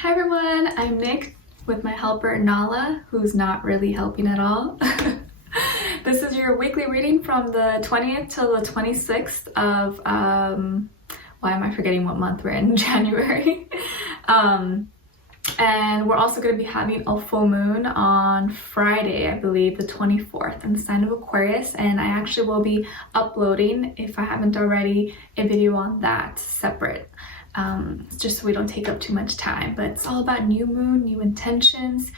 Hi everyone, I'm Nick with my helper Nala, who's not really helping at all. This is your weekly reading from the 20th till the 26th of, why am I forgetting what month we're in? January. And we're also going to be having a full moon on Friday, I believe, the 24th, in the sign of Aquarius. And I actually will be uploading, if I haven't already, a video on that separate. Just so we don't take up too much time. But it's all about new moon, new intentions,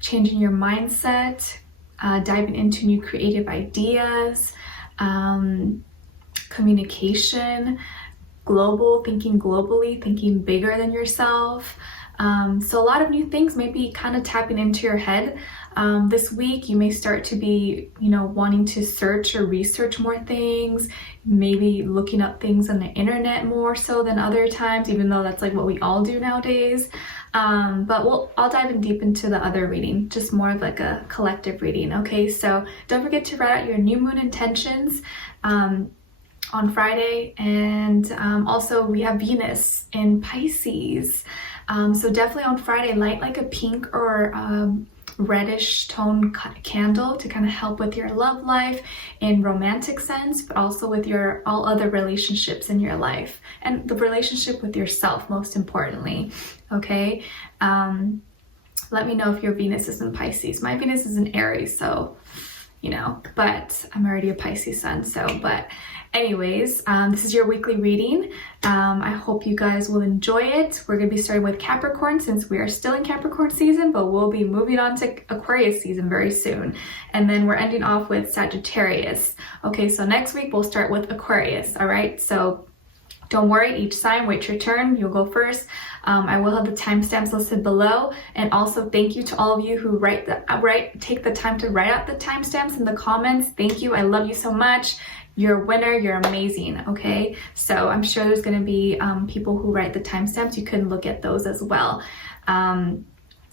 changing your mindset, diving into new creative ideas, communication, thinking globally, thinking bigger than yourself. So a lot of new things may be kind of tapping into your head. This week you may start to be, wanting to search or research more things, maybe looking up things on the internet more so than other times, even though that's like what we all do nowadays. But I'll dive in deep into the other reading, just more of like a collective reading. Okay, so don't forget to write out your new moon intentions on Friday, and also we have Venus in Pisces. So definitely on Friday, light like a pink or reddish tone candle to kind of help with your love life in romantic sense, but also with your all other relationships in your life and the relationship with yourself, most importantly. Okay, let me know if your Venus is in Pisces. My Venus is in Aries, so but I'm already a Pisces sun. But anyways, this is your weekly reading. I hope you guys will enjoy it. We're going to be starting with Capricorn since we are still in Capricorn season, but we'll be moving on to Aquarius season very soon. And then we're ending off with Sagittarius. Okay, so next week we'll start with Aquarius. All right, so don't worry, each sign, wait your turn, you'll go first. I will have the timestamps listed below, and also thank you to all of you who take the time to write out the timestamps in the comments. Thank you, I love you so much. You're a winner, you're amazing. Okay, so I'm sure there's going to be people who write the timestamps. You can look at those as well.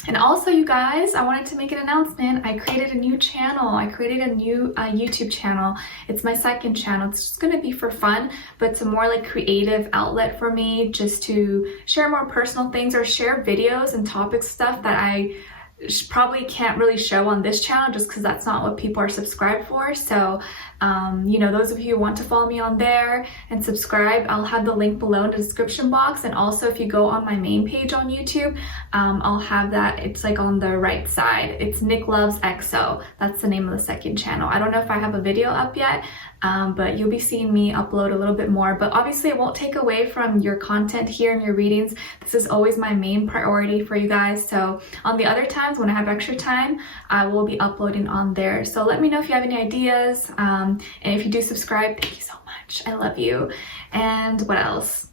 And also, you guys, I wanted to make an announcement. I created a new channel. I created a new YouTube channel. It's my second channel. It's just going to be for fun, but it's a more like creative outlet for me, just to share more personal things or share videos and topic stuff that I probably can't really show on this channel just because that's not what people are subscribed for. So those of you who want to follow me on there and subscribe, I'll have the link below in the description box. And also if you go on my main page on YouTube, I'll have that. It's like on the right side. It's Nicloves XO. That's the name of the second channel. I don't know if I have a video up yet, but you'll be seeing me upload a little bit more. But obviously it won't take away from your content here and your readings. This is always my main priority for you guys. So on the other times when I have extra time, I will be uploading on there. So let me know if you have any ideas. And if you do subscribe, thank you so much. I love you. And what else?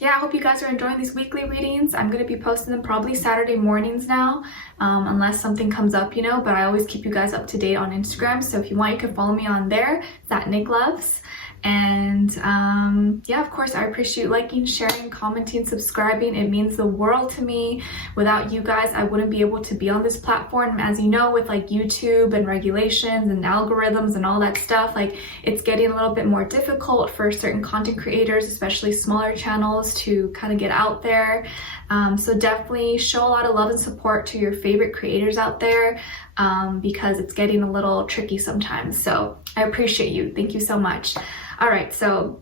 Yeah, I hope you guys are enjoying these weekly readings. I'm going to be posting them probably Saturday mornings now, unless something comes up, but I always keep you guys up to date on Instagram. So if you want, you can follow me on there. It's at Nicloves. And yeah, of course, I appreciate liking, sharing, commenting, subscribing. It means the world to me. Without you guys, I wouldn't be able to be on this platform. As you know, with like YouTube and regulations and algorithms and all that stuff, like it's getting a little bit more difficult for certain content creators, especially smaller channels, to kind of get out there. So definitely show a lot of love and support to your favorite creators out there, because it's getting a little tricky sometimes. So I appreciate you. Thank you so much. All right, so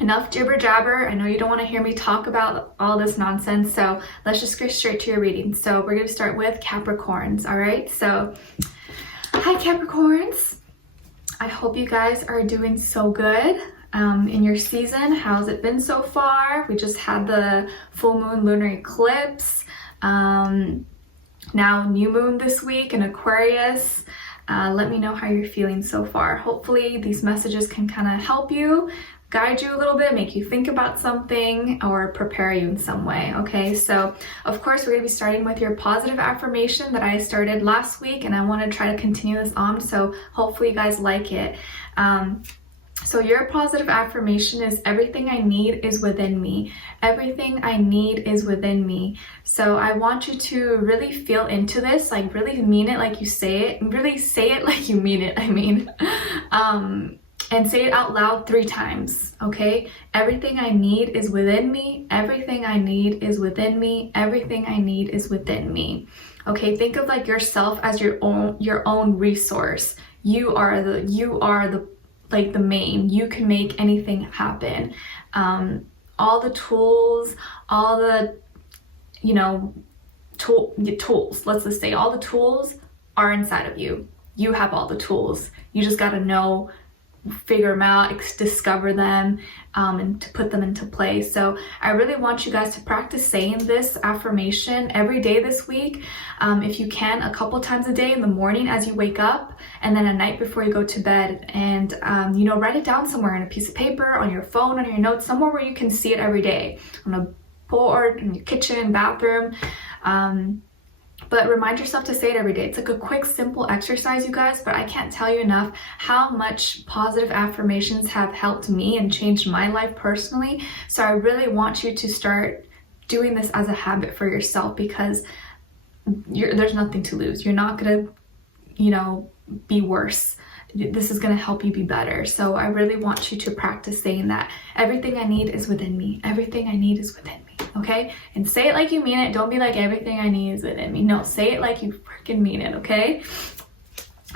enough jibber jabber. I know you don't want to hear me talk about all this nonsense, so let's just go straight to your reading. So we're going to start with Capricorns. All right, so hi Capricorns. I hope you guys are doing so good in your season. How's it been so far? We just had the full moon lunar eclipse. Now new moon this week in Aquarius. Let me know how you're feeling so far. Hopefully these messages can kind of help you, guide you a little bit, make you think about something, or prepare you in some way. Okay, so of course we're going to be starting with your positive affirmation that I started last week, and I want to try to continue this on, so hopefully you guys like it. So your positive affirmation is everything I need is within me. Everything I need is within me. So I want you to really feel into this, like really mean it like you say it, and really say it like you mean it. and say it out loud 3 times, okay? Everything I need is within me. Everything I need is within me. Everything I need is within me. Okay, think of like yourself as your own resource. You are the like the main. You can make anything happen. All the tools, all the, you know, tools, let's just say all the tools are inside of you. You have all the tools. You just got to know, figure them out, discover them, and to put them into play. So I really want you guys to practice saying this affirmation every day this week. If you can, a couple times a day, in the morning as you wake up, and then at night before you go to bed. And you know, write it down somewhere on a piece of paper, on your phone, on your notes, somewhere where you can see it every day, on a board, in your kitchen, bathroom. But remind yourself to say it every day. It's like a quick, simple exercise, you guys, but I can't tell you enough how much positive affirmations have helped me and changed my life personally. So I really want you to start doing this as a habit for yourself, because there's nothing to lose. You're not gonna, you know, be worse. This is going to help you be better. So I really want you to practice saying that. Everything I need is within me. Everything I need is within me. Okay? And say it like you mean it. Don't be like, everything I need is within me. No, say it like you freaking mean it. Okay?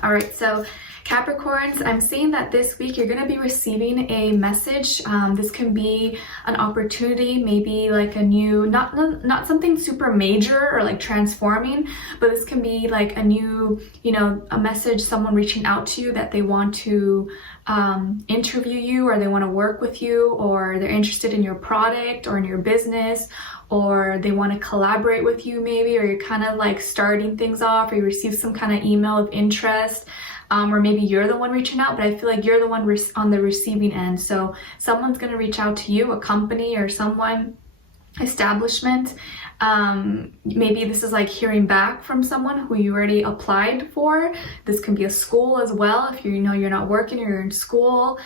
All right. So Capricorns, I'm seeing that this week you're going to be receiving a message. This can be an opportunity, maybe like a new, not something super major or like transforming, but this can be like a new, you know, a message, someone reaching out to you that they want to interview you, or they want to work with you, or they're interested in your product or in your business, or they want to collaborate with you maybe, or you're kind of like starting things off, or you receive some kind of email of interest. Or maybe you're the one reaching out, but I feel like you're the one on the receiving end. So someone's going to reach out to you, a company or someone, establishment. Maybe this is like hearing back from someone who you already applied for. This can be a school as well, if you know you're not working or you're in school.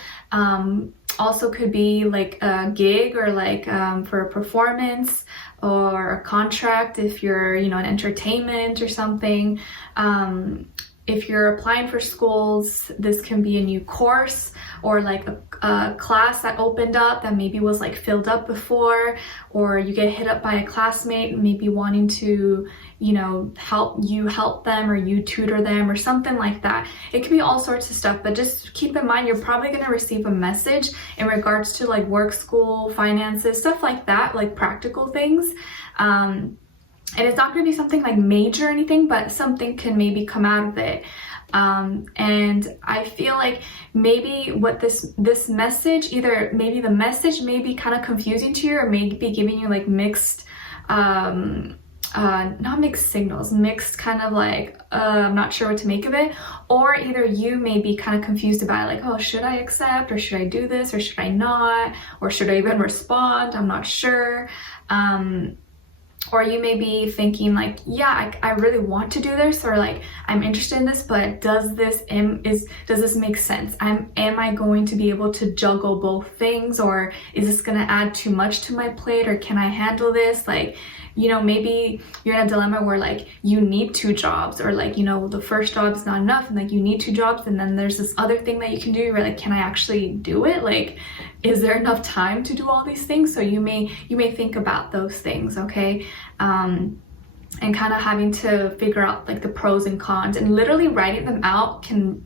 Also could be like a gig, or like for a performance, or a contract if you're, you know, in entertainment or something. If you're applying for schools, this can be a new course, or like a class that opened up that maybe was like filled up before, or you get hit up by a classmate maybe wanting to, you know, help them, or you tutor them, or something like that. It can be all sorts of stuff, but just keep in mind you're probably going to receive a message in regards to like work, school, finances, stuff like that, like practical things. And it's not going to be something like major or anything, but something can maybe come out of it. And I feel like maybe what this message, either maybe the message may be kind of confusing to you, or maybe giving you like mixed, not mixed signals, mixed kind of like, I'm not sure what to make of it. Or either you may be kind of confused about it, like, oh, should I accept, or should I do this, or should I not, or should I even respond? I'm not sure. Or you may be thinking like, yeah, I really want to do this, or like, I'm interested in this, but does this make sense? Am I going to be able to juggle both things, or is this going to add too much to my plate, or can I handle this? Like, you know, maybe you're in a dilemma where like you need 2 jobs, or like, you know, the first job is not enough, and like you need 2 jobs, and then there's this other thing that you can do where like, can I actually do it? Like, is there enough time to do all these things? So you may think about those things, okay? And kind of having to figure out like the pros and cons, and literally writing them out can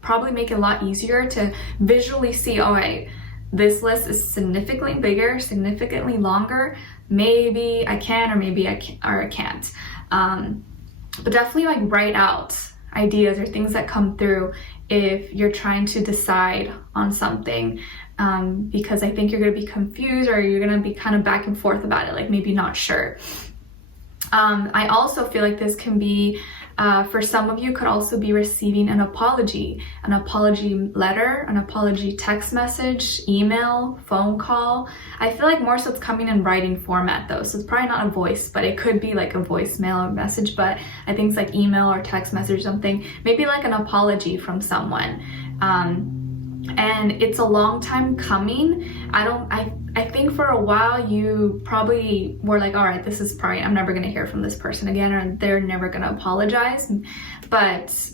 probably make it a lot easier to visually see, all right, this list is significantly bigger, significantly longer. Maybe I can, or maybe I can't. But definitely like write out ideas or things that come through if you're trying to decide on something, because I think you're going to be confused, or you're going to be kind of back and forth about it, like maybe not sure. I also feel like this can be, for some of you, could also be receiving an apology letter, an apology text message, email, phone call. I feel like more so it's coming in writing format though, so it's probably not a voice, but it could be like a voicemail or message. But I think it's like email or text message or something, maybe like an apology from someone. And it's a long time coming. I think for a while you probably were like, all right, this is probably, I'm never going to hear from this person again, or they're never going to apologize. But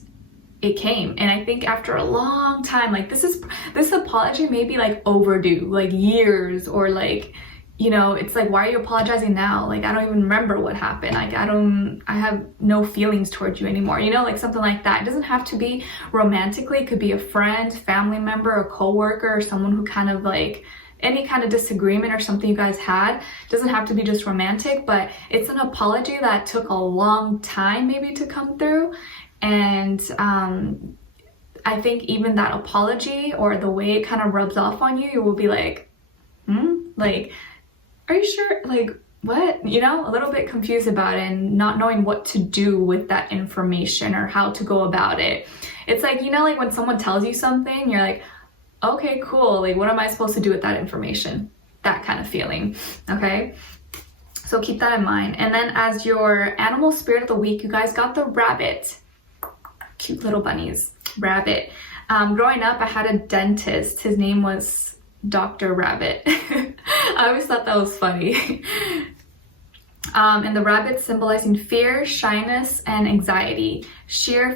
it came. And I think after a long time, like this apology may be like overdue, like years, or like, you know, it's like, why are you apologizing now? Like, I don't even remember what happened. Like, I have no feelings towards you anymore, you know, like something like that. It doesn't have to be romantically. It could be a friend, family member, a coworker, or someone who kind of like, any kind of disagreement or something you guys had. It doesn't have to be just romantic, but it's an apology that took a long time maybe to come through. And I think even that apology, or the way it kind of rubs off on you, you will be like, like, are you sure? Like, what? You know, a little bit confused about it and not knowing what to do with that information or how to go about it. It's like, you know, like when someone tells you something, you're like, okay, cool. Like, what am I supposed to do with that information? That kind of feeling, okay? So keep that in mind. And then as your animal spirit of the week, you guys got the rabbit. Cute little bunnies, rabbit. Growing up, I had a dentist. His name was Dr. Rabbit. I always thought that was funny. And the rabbit symbolizing fear, shyness, and anxiety.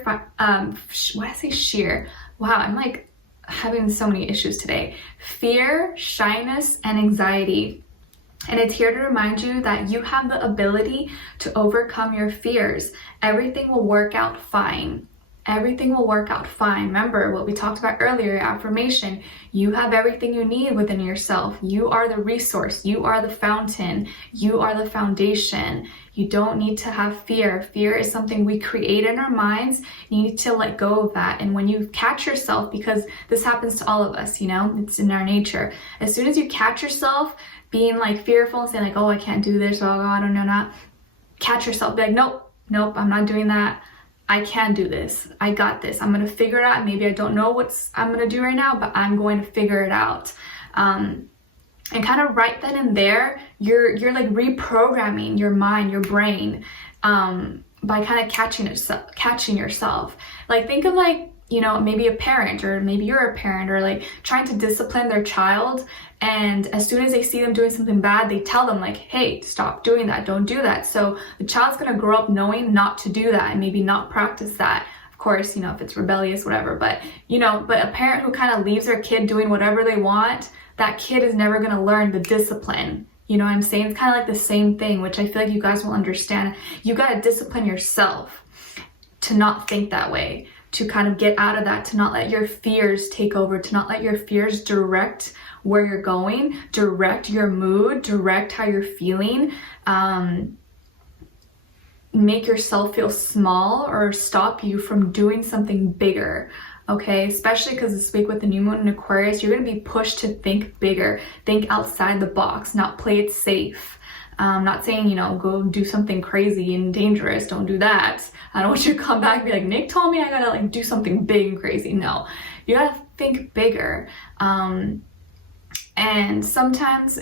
Why did I say sheer? Wow, I'm like having so many issues today. Fear, shyness, and anxiety. And it's here to remind you that you have the ability to overcome your fears. Everything will work out fine. Everything will work out fine. Remember what we talked about earlier, affirmation. You have everything you need within yourself. You are the resource. You are the fountain. You are the foundation. You don't need to have fear. Fear is something we create in our minds. You need to let go of that. And when you catch yourself, because this happens to all of us, you know, it's in our nature. As soon as you catch yourself being like fearful and saying like, oh, I can't do this, or oh, I don't know, not catch yourself, be like, nope, I'm not doing that. I can do this. I got this. I'm going to figure it out. Maybe I don't know what I'm going to do right now, but I'm going to figure it out. And kind of right then and there, you're like reprogramming your mind, your brain, by kind of catching yourself. Like, think of like, you know, maybe a parent, or maybe you're a parent, or like trying to discipline their child. And as soon as they see them doing something bad, they tell them like, hey, stop doing that. Don't do that. So the child's going to grow up knowing not to do that and maybe not practice that. Of course, you know, if it's rebellious, whatever, but you know, but a parent who kind of leaves their kid doing whatever they want, that kid is never going to learn the discipline. You know what I'm saying? It's kind of like the same thing, which I feel like you guys will understand. You got to discipline yourself to not think that way, to kind of get out of that, to not let your fears take over, to not let your fears direct where you're going, direct your mood, direct how you're feeling, make yourself feel small or stop you from doing something bigger. Okay, especially because this week with the new moon in Aquarius, you're going to be pushed to think bigger, think outside the box, not play it safe. Not saying, you know, go do something crazy and dangerous. Don't do that. I don't want you to come back and be like, Nick told me I gotta like do something big and crazy. No, you gotta think bigger. And sometimes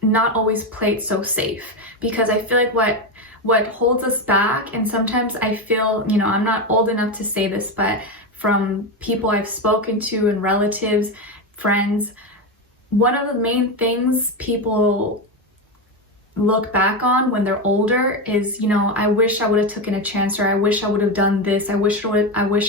not always play it so safe, because I feel like what holds us back, and sometimes I feel, you know, I'm not old enough to say this, but from people I've spoken to and relatives, friends, one of the main things people look back on when they're older is, you know, I wish I would have taken a chance, or I wish I would have done this, I wish I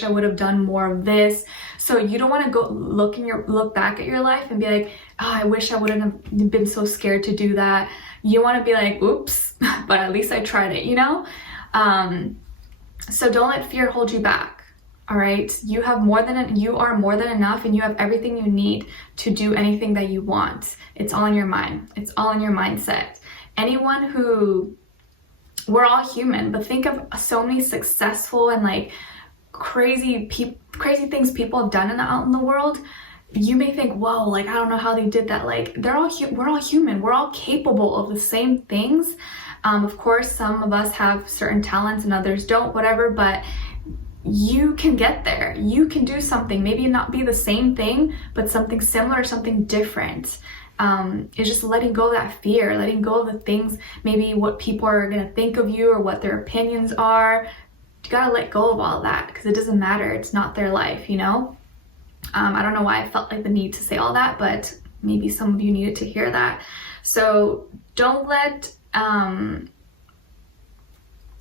would have done more of this. So you don't want to go look back at your life and be like, oh, I wish I wouldn't have been so scared to do that. You want to be like, oops, but at least I tried it, you know? So don't let fear hold you back. All right, you are more than enough, and you have everything you need to do anything that you want. It's all in your mind. It's all in your mindset. Anyone who, we're all human, but think of so many successful and like crazy things people have done out in the world. You may think, whoa, like I don't know how they did that. Like we're all human. We're all capable of the same things. Of course, some of us have certain talents and others don't, whatever, but you can get there. You can do something, maybe not be the same thing, but something similar, something different. It's just letting go of that fear, letting go of the things, maybe what people are going to think of you or what their opinions are. You got to let go of all that, because it doesn't matter. It's not their life, you know? I don't know why I felt like the need to say all that, but maybe some of you needed to hear that. So don't let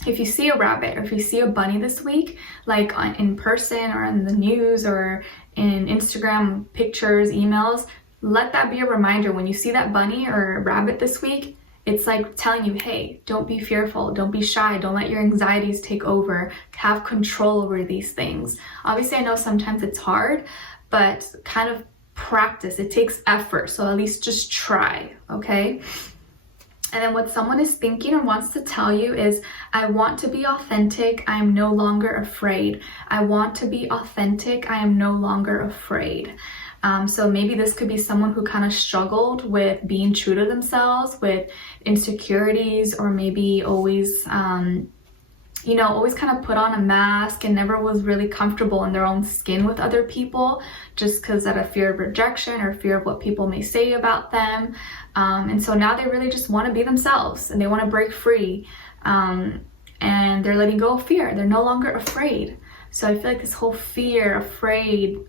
if you see a rabbit or if you see a bunny this week, like in person or in the news or in Instagram pictures, emails, let that be a reminder. When you see that bunny or rabbit this week, it's like telling you, hey, don't be fearful, don't be shy, don't let your anxieties take over, have control over these things. Obviously, I know sometimes it's hard, but kind of practice. It takes effort, so at least just try, okay? And then what someone is thinking or wants to tell you is, I want to be authentic, I am no longer afraid. I want to be authentic, I am no longer afraid. So maybe this could be someone who kind of struggled with being true to themselves, with insecurities, or maybe always, always kind of put on a mask and never was really comfortable in their own skin with other people, just because out of fear of rejection or fear of what people may say about them. And so now they really just want to be themselves and they want to break free. And they're letting go of fear. They're no longer afraid. So I feel like this whole fear, afraid,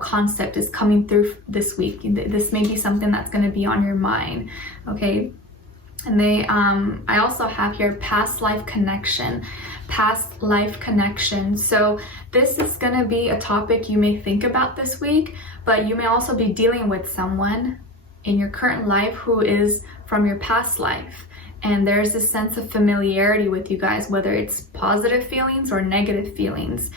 concept is coming through this week. This may be something that's going to be on your mind, okay? And I also have here past life connection. So this is going to be a topic you may think about this week, but you may also be dealing with someone in your current life who is from your past life. And there's this sense of familiarity with you guys, whether it's positive feelings or negative feelings.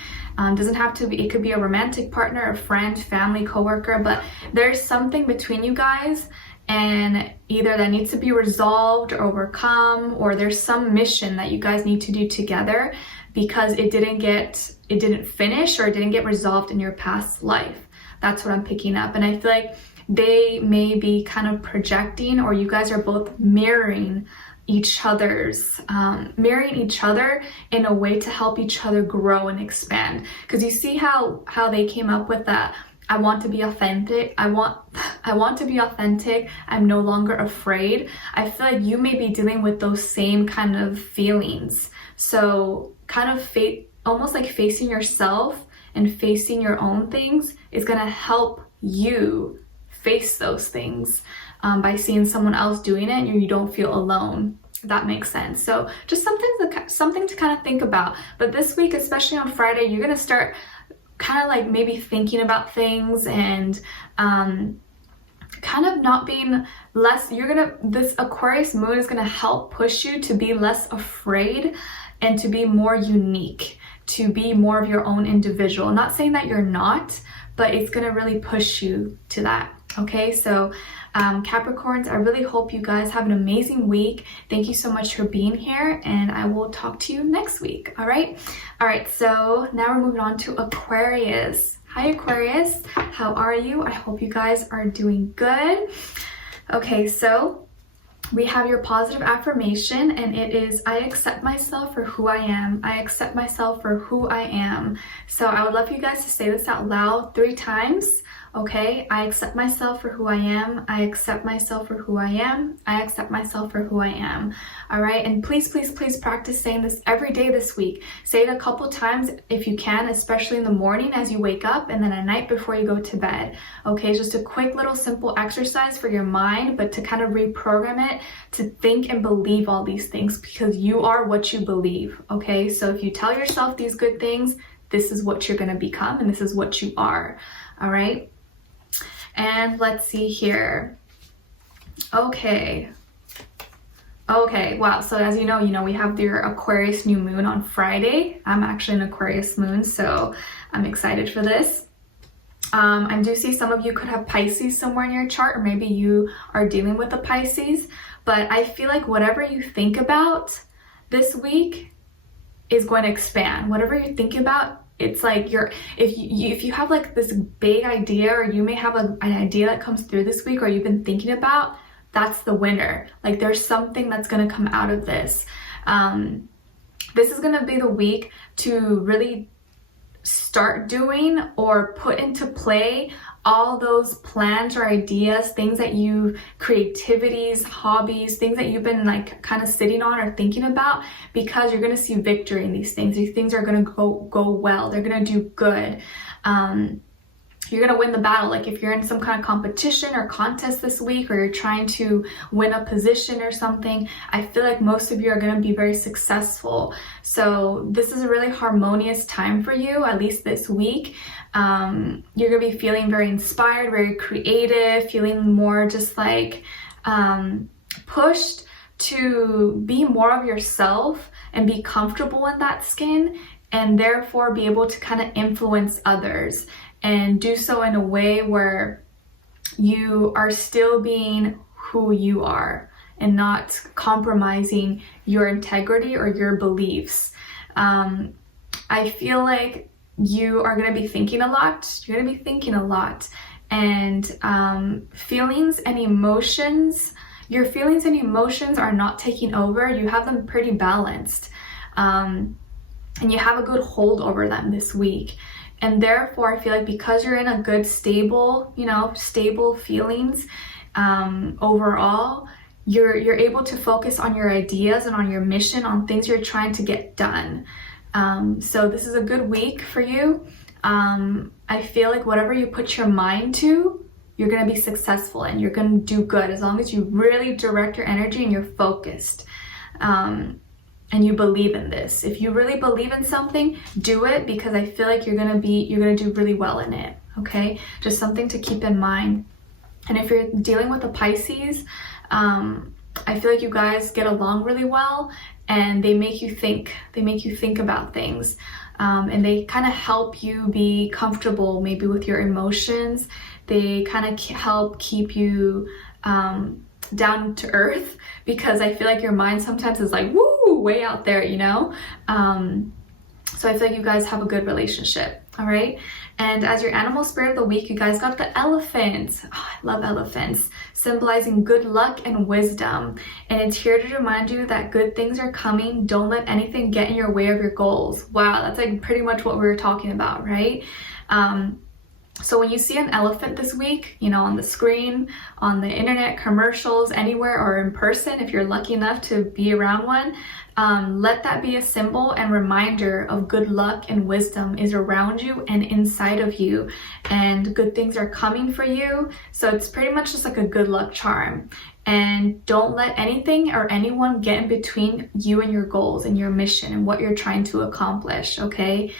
Doesn't have to be, it could be a romantic partner, a friend, family, coworker, but there's something between you guys, and either that needs to be resolved or overcome, or there's some mission that you guys need to do together because it didn't finish or it didn't get resolved in your past life. That's what I'm picking up. And I feel like they may be kind of projecting, or you guys are both mirroring each other in a way to help each other grow and expand. Because you see how they came up with that, I want to be authentic, I want to be authentic, I'm no longer afraid. I feel like you may be dealing with those same kind of feelings. So kind of almost like facing yourself and facing your own things is going to help you face those things by seeing someone else doing it, and you don't feel alone. That makes sense. So just something to kind of think about. But this week, especially on Friday, you're going to start kind of like maybe thinking about things and kind of not being this Aquarius moon is going to help push you to be less afraid and to be more unique, to be more of your own individual. I'm not saying that you're not, but it's going to really push you to that. Okay, so Capricorns, I really hope you guys have an amazing week. Thank you so much for being here, and I will talk to you next week. All right, so now we're moving on to Aquarius. Hi Aquarius, how are you? I hope you guys are doing good. Okay, so we have your positive affirmation, and it is, I accept myself for who I am. I accept myself for who I am. So I would love for you guys to say this out loud 3 times. Okay, I accept myself for who I am. I accept myself for who I am. I accept myself for who I am. All right, and please, please, please practice saying this every day this week. Say it a couple times if you can, especially in the morning as you wake up, and then at night before you go to bed. Okay, just a quick little simple exercise for your mind, but to kind of reprogram it to think and believe all these things, because you are what you believe. Okay, so if you tell yourself these good things, this is what you're going to become, and this is what you are. All right. And let's see here. Okay, wow, so as you know, we have your Aquarius new moon on Friday. I'm actually an Aquarius moon, so I'm excited for this. I do see some of you could have Pisces somewhere in your chart, or maybe you are dealing with a Pisces, but I feel like whatever you think about this week is going to expand. Whatever you think about, it's like if you have like this big idea, or you may have an idea that comes through this week or you've been thinking about, that's the winner. Like there's something that's going to come out of this. This is going to be the week to really start doing or put into play all those plans or ideas, things that creativities, hobbies, things that you've been like kind of sitting on or thinking about, because you're going to see victory in these things. These things are going to go well. They're going to do good. you're gonna win the battle. Like if you're in some kind of competition or contest this week, or you're trying to win a position or something, I feel like most of you are gonna be very successful. So this is a really harmonious time for you, at least this week. You're gonna be feeling very inspired, very creative, feeling more just like pushed to be more of yourself and be comfortable in that skin, and therefore be able to kind of influence others and do so in a way where you are still being who you are and not compromising your integrity or your beliefs. I feel like you are going to be thinking a lot. You're going to be thinking a lot, and feelings and emotions, your feelings and emotions are not taking over. You have them pretty balanced, and you have a good hold over them this week. And therefore, I feel like because you're in a good, stable, stable feelings overall, you're able to focus on your ideas and on your mission, on things you're trying to get done. So this is a good week for you. I feel like whatever you put your mind to, you're going to be successful and you're going to do good, as long as you really direct your energy and you're focused. And you believe in this. If you really believe in something, do it, because I feel like you're gonna do really well in it. Okay, just something to keep in mind. And if you're dealing with a Pisces, I feel like you guys get along really well, and they make you think. They make you think about things, and they kind of help you be comfortable maybe with your emotions. They kind of help keep you down to earth, because I feel like your mind sometimes is like, woo, way out there, so I feel like you guys have a good relationship. All right. And as your animal spirit of the week, you guys got the elephant. Oh, I love elephants, symbolizing good luck and wisdom. And it's here to remind you that good things are coming. Don't let anything get in your way of your goals. Wow, that's like pretty much what we were talking about, right? So when you see an elephant this week, on the screen, on the internet, commercials, anywhere, or in person, if you're lucky enough to be around one, let that be a symbol and reminder of good luck and wisdom is around you and inside of you, and good things are coming for you. So it's pretty much just like a good luck charm. And don't let anything or anyone get in between you and your goals and your mission and what you're trying to accomplish, okay?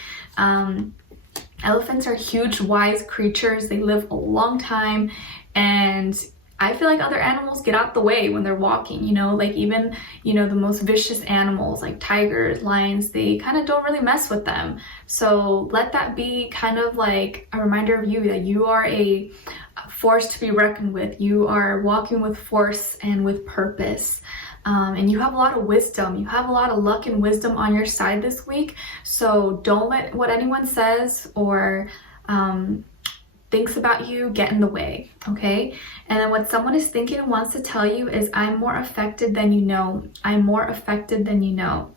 Elephants are huge, wise creatures. They live a long time, and I feel like other animals get out the way when they're walking, like even, the most vicious animals like tigers, lions, they kind of don't really mess with them. So let that be kind of like a reminder of you that you are a force to be reckoned with. You are walking with force and with purpose. And you have a lot of wisdom. You have a lot of luck and wisdom on your side this week. So don't let what anyone says or thinks about you get in the way, okay? And then what someone is thinking and wants to tell you is, I'm more affected than you know. I'm more affected than you know.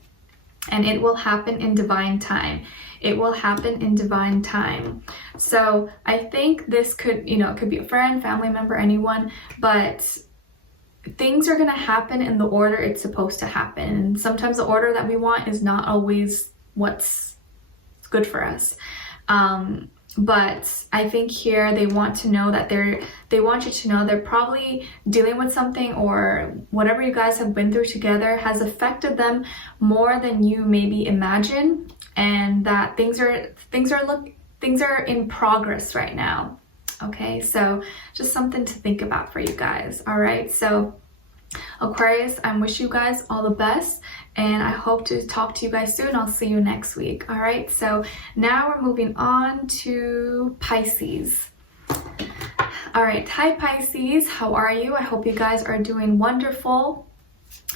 And it will happen in divine time. It will happen in divine time. So I think this could, it could be a friend, family member, anyone, but things are going to happen in the order it's supposed to happen. And sometimes the order that we want is not always what's good for us. But I think here they want to know that they want you to know they're probably dealing with something, or whatever you guys have been through together has affected them more than you maybe imagine, and that things are in progress right now. Okay, so just something to think about for you guys. All right, so Aquarius, I wish you guys all the best, and I hope to talk to you guys soon. I'll see you next week. All right, so now we're moving on to Pisces. All right, hi Pisces, how are you? I hope you guys are doing wonderful.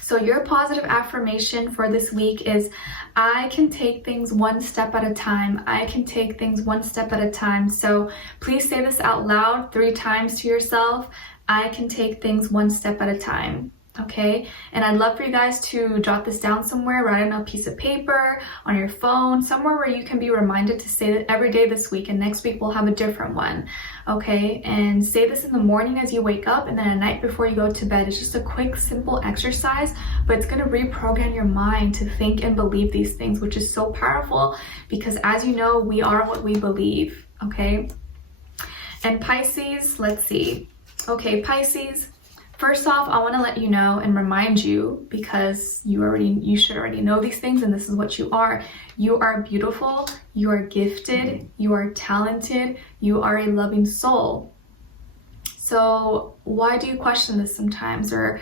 So your positive affirmation for this week is, I can take things one step at a time. I can take things one step at a time. So please say this out loud 3 times to yourself. I can take things one step at a time. Okay, and I'd love for you guys to jot this down somewhere, write it on a piece of paper, on your phone, somewhere where you can be reminded to say it every day this week, and next week we'll have a different one. Okay, and say this in the morning as you wake up, and then at night before you go to bed. It's just a quick, simple exercise, but it's going to reprogram your mind to think and believe these things, which is so powerful, because as you know, we are what we believe. Okay, And Pisces, let's see. Okay, Pisces, first off, I want to let you know and remind you, because you should already know these things, and this is what you are. You are beautiful, you are gifted, you are talented, you are a loving soul. So why do you question this sometimes? Or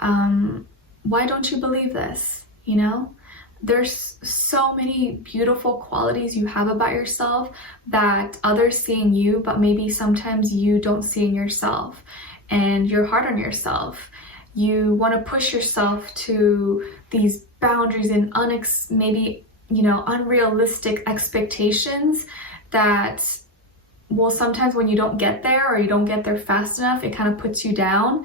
why don't you believe this? You know, there's so many beautiful qualities you have about yourself that others see in you, but maybe sometimes you don't see in yourself, and you're hard on yourself. You want to push yourself to these boundaries and maybe, you know, unrealistic expectations that, well, sometimes when you don't get there or you don't get there fast enough, it kind of puts you down.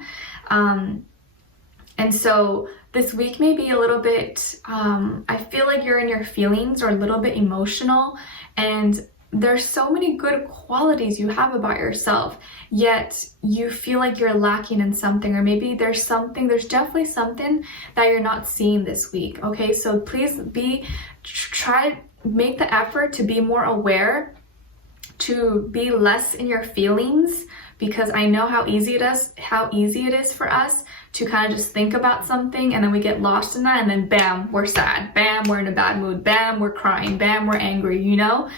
And so this week may be a little bit, I feel like you're in your feelings or a little bit emotional, and there's so many good qualities you have about yourself, yet you feel like you're lacking in something, or maybe there's definitely something that you're not seeing this week. Okay, so please make the effort to be more aware, to be less in your feelings, because I know how easy it is for us to kind of just think about something, and then we get lost in that, and then bam, we're sad, bam, we're in a bad mood, bam, we're crying, bam, we're angry, you know?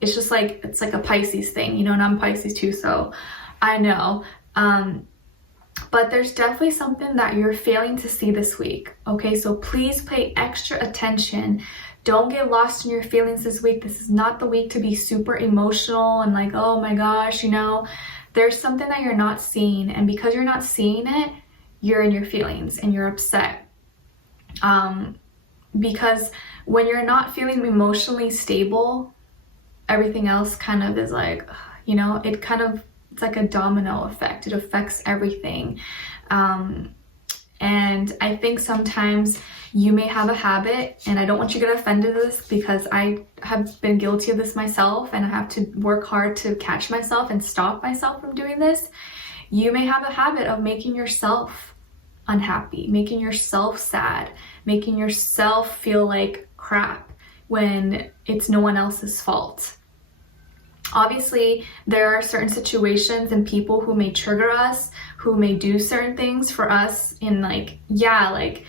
It's just like, it's like a Pisces thing, you know, and I'm Pisces too, so I know. But there's definitely something that you're failing to see this week, okay? So please pay extra attention. Don't get lost in your feelings this week. This is not the week to be super emotional and like, oh my gosh, you know? There's something that you're not seeing, and because you're not seeing it, you're in your feelings and you're upset. Because when you're not feeling emotionally stable, everything else kind of is like, you know, it's like a domino effect. It affects everything. And I think sometimes you may have a habit, and I don't want you to get offended at this because I have been guilty of this myself, and I have to work hard to catch myself and stop myself from doing this. You may have a habit of making yourself unhappy, making yourself sad, making yourself feel like crap when it's no one else's fault. Obviously, there are certain situations and people who may trigger us, who may do certain things for us in like, yeah, like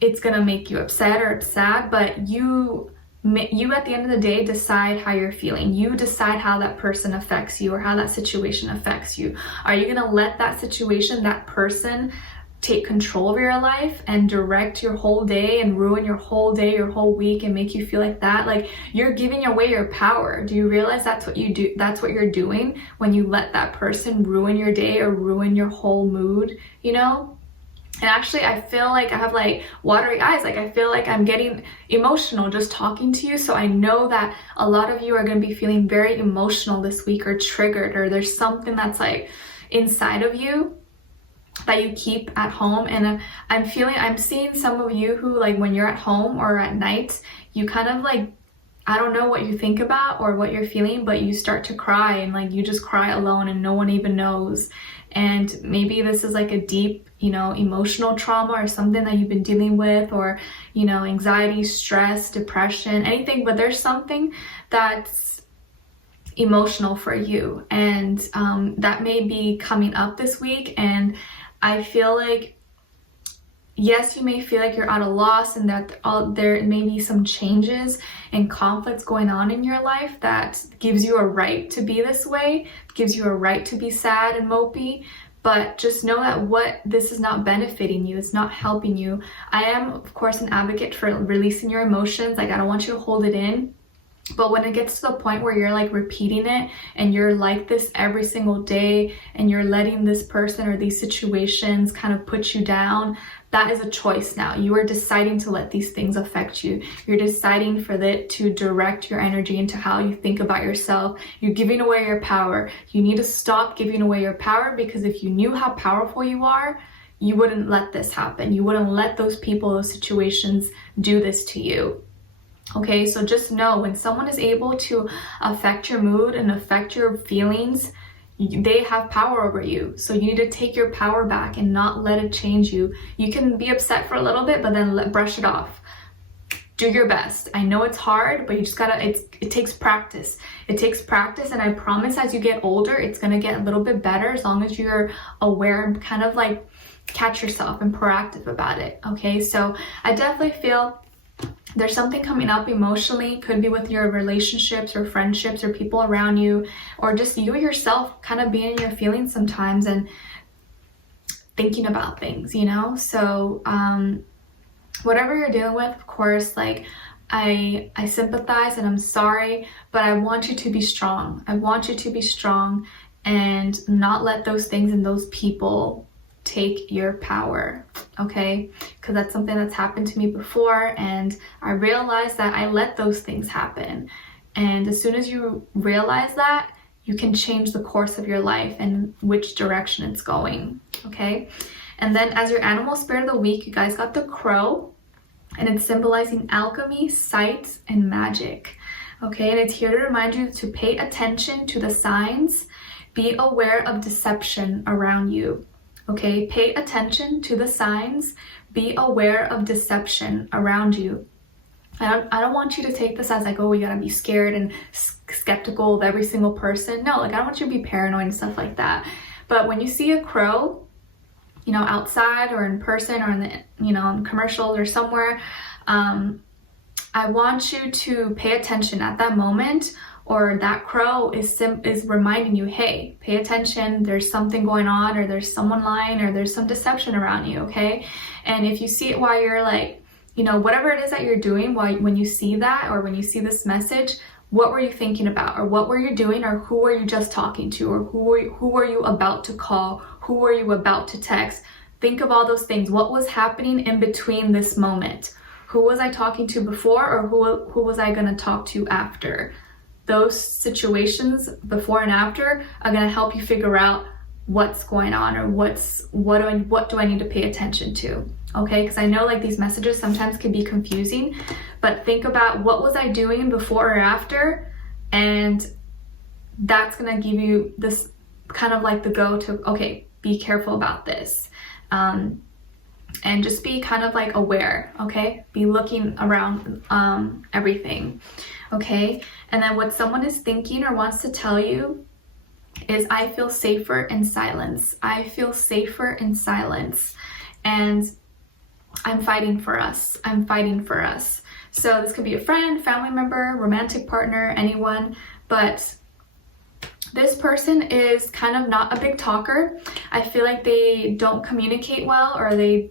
it's gonna make you upset or sad, but you at the end of the day decide how you're feeling. You decide how that person affects you or how that situation affects you. Are you gonna let that situation, that person, take control of your life and direct your whole day and ruin your whole day, your whole week, and make you feel like that? Like, you're giving away your power. Do you realize that's what you do? That's what you're doing when you let that person ruin your day or ruin your whole mood, you know? And actually, I feel like I have like watery eyes. Like, I feel like I'm getting emotional just talking to you. So I know that a lot of you are going to be feeling very emotional this week, or triggered, or there's something that's like inside of you that you keep at home. And I'm seeing some of you who, like, when you're at home or at night, you kind of like, I don't know what you think about or what you're feeling, but you start to cry, and like you just cry alone and no one even knows. And maybe this is like a deep, you know, emotional trauma or something that you've been dealing with, or, you know, anxiety, stress, depression, anything, but there's something that's emotional for you, and that may be coming up this week. And I feel like, yes, you may feel like you're at a loss, and that there may be some changes and conflicts going on in your life that gives you a right to be this way, gives you a right to be sad and mopey. But just know that this is not benefiting you. It's not helping you. I am, of course, an advocate for releasing your emotions. Like, I don't want you to hold it in. But when it gets to the point where you're like repeating it, and you're like this every single day, and you're letting this person or these situations kind of put you down, that is a choice now. You are deciding to let these things affect you. You're deciding for it to direct your energy into how you think about yourself. You're giving away your power. You need to stop giving away your power, because if you knew how powerful you are, you wouldn't let this happen. You wouldn't let those people, those situations do this to you. Okay, so just know, when someone is able to affect your mood and affect your feelings, they have power over you. So you need to take your power back and not let it change you. You can be upset for a little bit, but then brush it off. do your best. I know it's hard, but you just gotta, it takes practice. It takes practice, and I promise as you get older, it's gonna get a little bit better as long as you're aware and kind of like catch yourself and proactive about it, okay? So I definitely feel there's something coming up emotionally, could be with your relationships or friendships or people around you, or just you yourself kind of being in your feelings sometimes and thinking about things, you know? So whatever you're dealing with, of course, like I sympathize and I'm sorry, but I want you to be strong. I want you to be strong and not let those things and those people take your power, okay? Because that's something that's happened to me before, and I realized that I let those things happen. And as soon as you realize that, you can change the course of your life and which direction it's going, okay? And then as your animal spirit of the week, you guys got the crow, and it's symbolizing alchemy, sight, and magic, okay? And it's here to remind you to pay attention to the signs, be aware of deception around you, okay? Pay attention to the signs, be aware of deception around you. I don't want you to take this as like, oh, we gotta be scared and skeptical of every single person. No, like I don't want you to be paranoid and stuff like that. But when you see a crow, you know, outside or in person or in the, you know, in commercials or somewhere, I want you to pay attention at that moment, or that crow is reminding you, hey, pay attention, there's something going on, or there's someone lying, or there's some deception around you, okay? And if you see it while you're like, you know, whatever it is that you're doing, when you see that, or when you see this message, what were you thinking about, or what were you doing, or who were you just talking to, or who were you about to call, who were you about to text? Think of all those things. What was happening in between this moment? Who was I talking to before, or who was I going to talk to after? Those situations before and after are going to help you figure out what's going on, or what do I need to pay attention to, okay? Because I know like these messages sometimes can be confusing, but think about what was I doing before or after, and that's going to give you this kind of like the go to, okay, be careful about this, and just be kind of like aware, okay? Be looking around everything, okay? And then what someone is thinking or wants to tell you is, I feel safer in silence. I feel safer in silence. And I'm fighting for us. I'm fighting for us. So this could be a friend, family member, romantic partner, anyone, but this person is kind of not a big talker. I feel like they don't communicate well, or they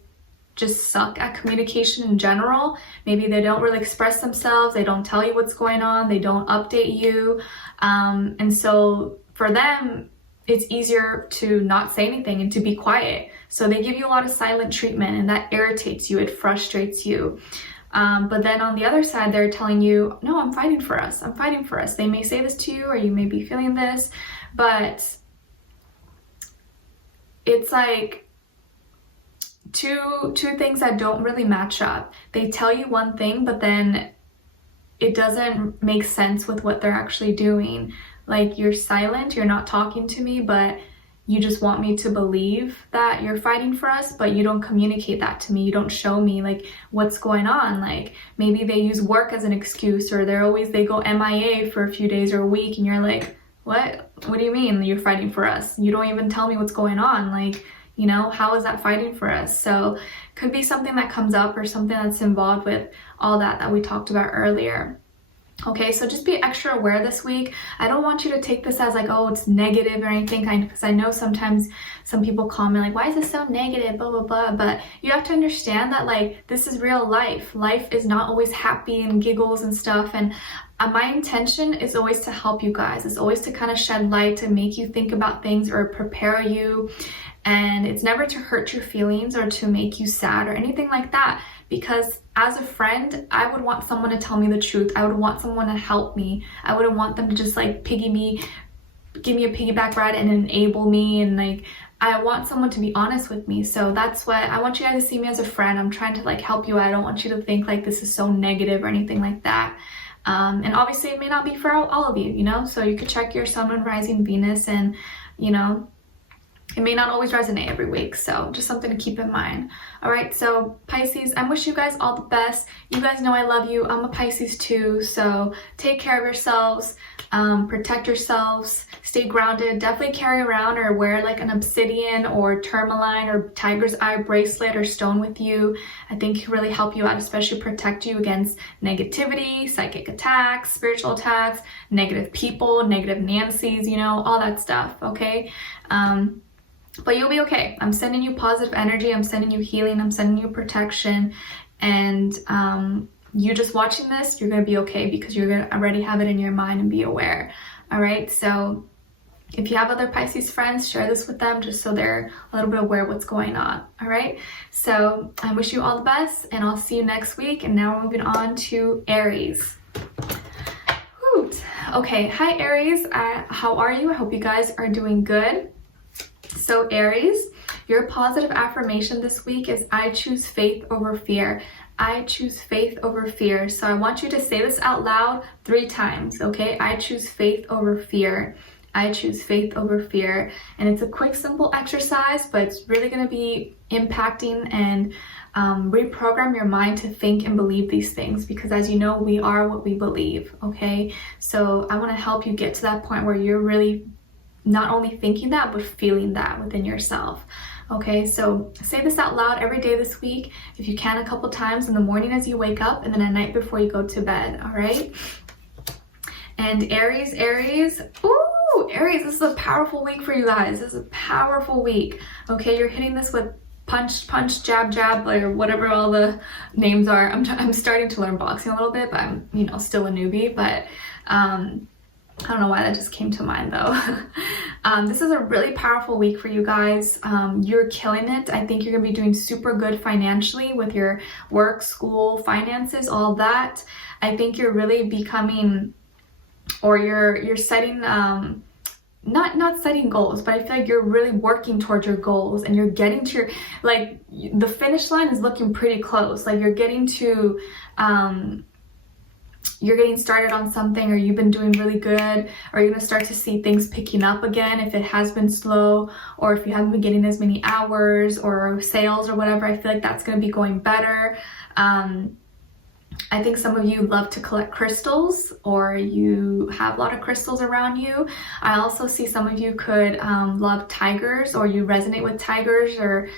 just suck at communication in general. Maybe they don't really express themselves, they don't tell you what's going on, they don't update you, and so for them it's easier to not say anything and to be quiet. So they give you a lot of silent treatment, and that irritates you, it frustrates you. But then on the other side, they're telling you, no, I'm fighting for us, I'm fighting for us. They may say this to you, or you may be feeling this, but it's like two things that don't really match up. They tell you one thing, but then it doesn't make sense with what they're actually doing. Like, you're silent, you're not talking to me, but you just want me to believe that you're fighting for us, but you don't communicate that to me. You don't show me like what's going on. Like, maybe they use work as an excuse, or they go MIA for a few days or a week, and you're like, what do you mean you're fighting for us? You don't even tell me what's going on. Like, you know, how is that fighting for us? So could be something that comes up, or something that's involved with all that we talked about earlier. Okay, so just be extra aware this week. I don't want you to take this as like, oh, it's negative or anything, because I know sometimes some people comment like, why is this so negative, blah, blah, blah. But you have to understand that like, this is real life. Life is not always happy and giggles and stuff. And my intention is always to help you guys. It's always to kind of shed light, to make you think about things or prepare you. And it's never to hurt your feelings or to make you sad or anything like that. Because as a friend, I would want someone to tell me the truth. I would want someone to help me. I wouldn't want them to just like give me a piggyback ride and enable me. And like, I want someone to be honest with me. So that's what I want you guys to see me as a friend. I'm trying to like help you out. I don't want you to think like this is so negative or anything like that. And obviously it may not be for all of you, you know? So you could check your sun, moon, rising, Venus, and, you know, it may not always resonate every week, so just something to keep in mind. All right, so Pisces, I wish you guys all the best. You guys know I love you. I'm a Pisces too, so take care of yourselves, protect yourselves, stay grounded. Definitely carry around or wear like an obsidian or tourmaline or tiger's eye bracelet or stone with you. I think it can really help you out, especially protect you against negativity, psychic attacks, spiritual attacks, negative people, negative Nancys, you know, all that stuff, okay? But you'll be okay. I'm sending you positive energy. I'm sending you healing. I'm sending you protection. And you just watching this, you're going to be okay because you're going to already have it in your mind and be aware. All right. So if you have other Pisces friends, share this with them just so they're a little bit aware of what's going on. All right. So I wish you all the best and I'll see you next week. And now we're moving on to Aries. Okay. Hi, Aries. How are you? I hope you guys are doing good. So Aries, your positive affirmation this week is I choose faith over fear. I choose faith over fear. So I want you to say this out loud 3 times, okay? I choose faith over fear. I choose faith over fear. And it's a quick, simple exercise, but it's really going to be impacting and reprogram your mind to think and believe these things, because as you know, we are what we believe, okay? So I want to help you get to that point where you're really not only thinking that, but feeling that within yourself. Okay, so say this out loud every day this week, if you can, a couple times in the morning as you wake up and then at night before you go to bed, all right? And Aries, ooh, Aries, this is a powerful week for you guys. This is a powerful week. Okay, you're hitting this with punch, jab, or whatever all the names are. I'm starting to learn boxing a little bit, but I'm, you know, still a newbie, but I don't know why that just came to mind though. This is a really powerful week for you guys. You're killing it. I think you're gonna be doing super good financially with your work, school, finances, all that. I think you're really becoming, or you're setting, not setting goals, but I feel like you're really working towards your goals and you're getting to your, like, the finish line is looking pretty close. Like you're getting to, you're getting started on something, or you've been doing really good, or you're going to start to see things picking up again if it has been slow, or if you haven't been getting as many hours or sales or whatever. I feel like that's going to be going better. I think some of you love to collect crystals, or you have a lot of crystals around you. I also see some of you could love tigers, or you resonate with tigers, or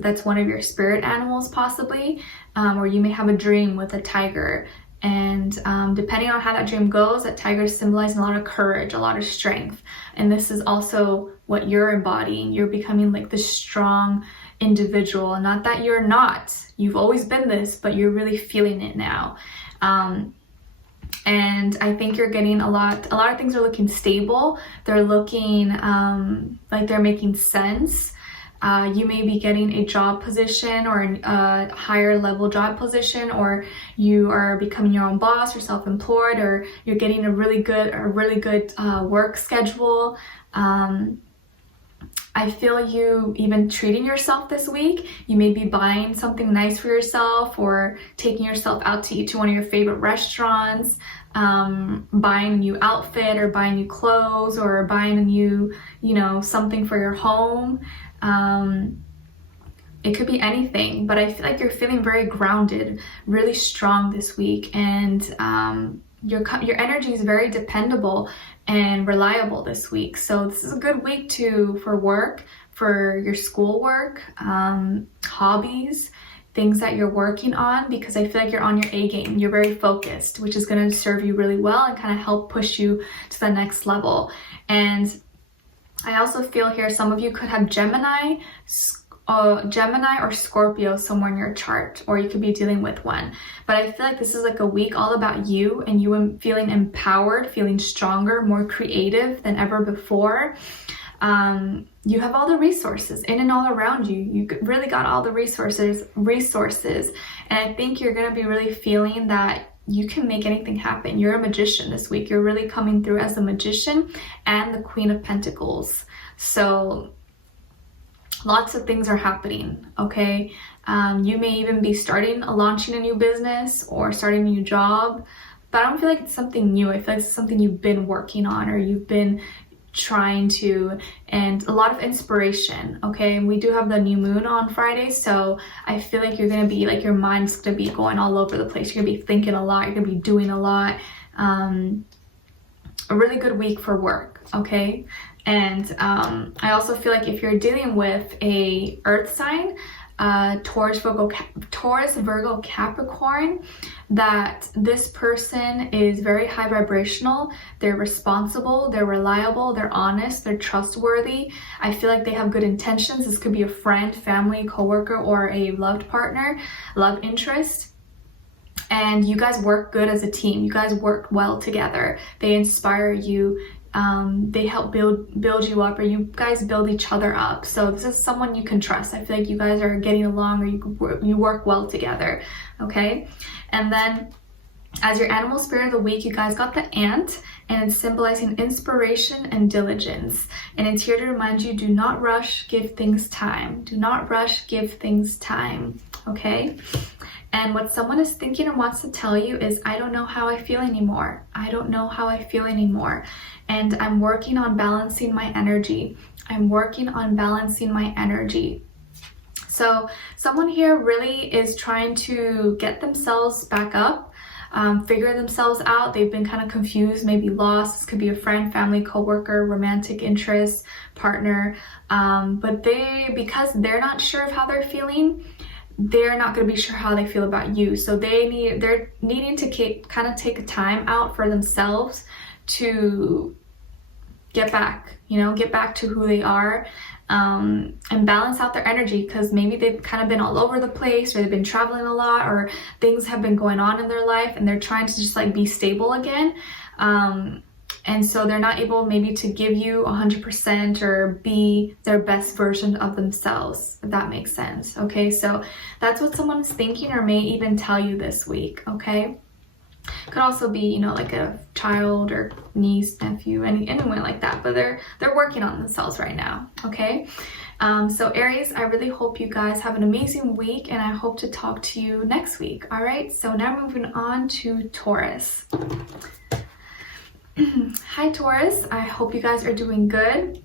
that's one of your spirit animals possibly, or you may have a dream with a tiger. And depending on how that dream goes, that tiger is symbolizing a lot of courage, a lot of strength. And this is also what you're embodying. You're becoming like this strong individual. Not that you're not. You've always been this, but you're really feeling it now. And I think you're getting a lot of things are looking stable. They're looking like they're making sense. You may be getting a job position, or a higher level job position, or you are becoming your own boss or self-employed, or you're getting a really good work schedule. I feel you even treating yourself this week. You may be buying something nice for yourself, or taking yourself out to eat to one of your favorite restaurants, buying a new outfit, or buying new clothes, or buying a new, something for your home. It could be anything, but I feel like you're feeling very grounded, really strong this week, and your energy is very dependable and reliable this week. So this is a good week for work, for your school work, hobbies, things that you're working on, because I feel like you're on your A game. You're very focused, which is going to serve you really well and kind of help push you to the next level. And I also feel here some of you could have Gemini or Scorpio somewhere in your chart, or you could be dealing with one. But I feel like this is like a week all about you, and you feeling empowered, feeling stronger, more creative than ever before. You have all the resources in and all around you. You really got all the resources. And I think you're going to be really feeling that you can make anything happen. You're a magician this week. You're really coming through as a magician and the Queen of Pentacles. So lots of things are happening, okay? You may even be launching a new business or starting a new job, but I don't feel like it's something new. I feel like it's something you've been working on, or you've been trying to, and a lot of inspiration. Okay, and we do have the new moon on Friday, so I feel like you're gonna be like, your mind's gonna be going all over the place. You're gonna be thinking a lot, you're gonna be doing a lot. A really good week for work. Okay, and I also feel like if you're dealing with a earth sign, Taurus, Virgo, Capricorn, that this person is very high vibrational. They're responsible, they're reliable, they're honest, they're trustworthy. I feel like they have good intentions. This could be a friend, family, coworker, or a loved partner, love interest. And you guys work good as a team. You guys work well together. They inspire you. They help build you up, or you guys build each other up. So this is someone you can trust. I feel like you guys are getting along, or you work well together. Okay, and then as your animal spirit of the week, you guys got the ant, and it's symbolizing inspiration and diligence. And it's here to remind you, do not rush, give things time. Do not rush, give things time. Okay. And what someone is thinking and wants to tell you is, I don't know how I feel anymore. I don't know how I feel anymore. And I'm working on balancing my energy. I'm working on balancing my energy. So someone here really is trying to get themselves back up, figure themselves out. They've been kind of confused, maybe lost. This could be a friend, family, coworker, romantic interest, partner. But because they're not sure of how they're feeling, they're not going to be sure how they feel about you. So they're needing to kind of take a time out for themselves to get back, get back to who they are, and balance out their energy, because maybe they've kind of been all over the place, or they've been traveling a lot, or things have been going on in their life, and they're trying to just like be stable again. And so they're not able maybe to give you 100% or be their best version of themselves, if that makes sense. Okay, so that's what someone is thinking, or may even tell you this week. Okay, could also be, like a child or niece, nephew, anyone like that, but they're working on themselves right now. Okay, so Aries, I really hope you guys have an amazing week, and I hope to talk to you next week. All right, so now moving on to Taurus. Hi Taurus, I hope you guys are doing good.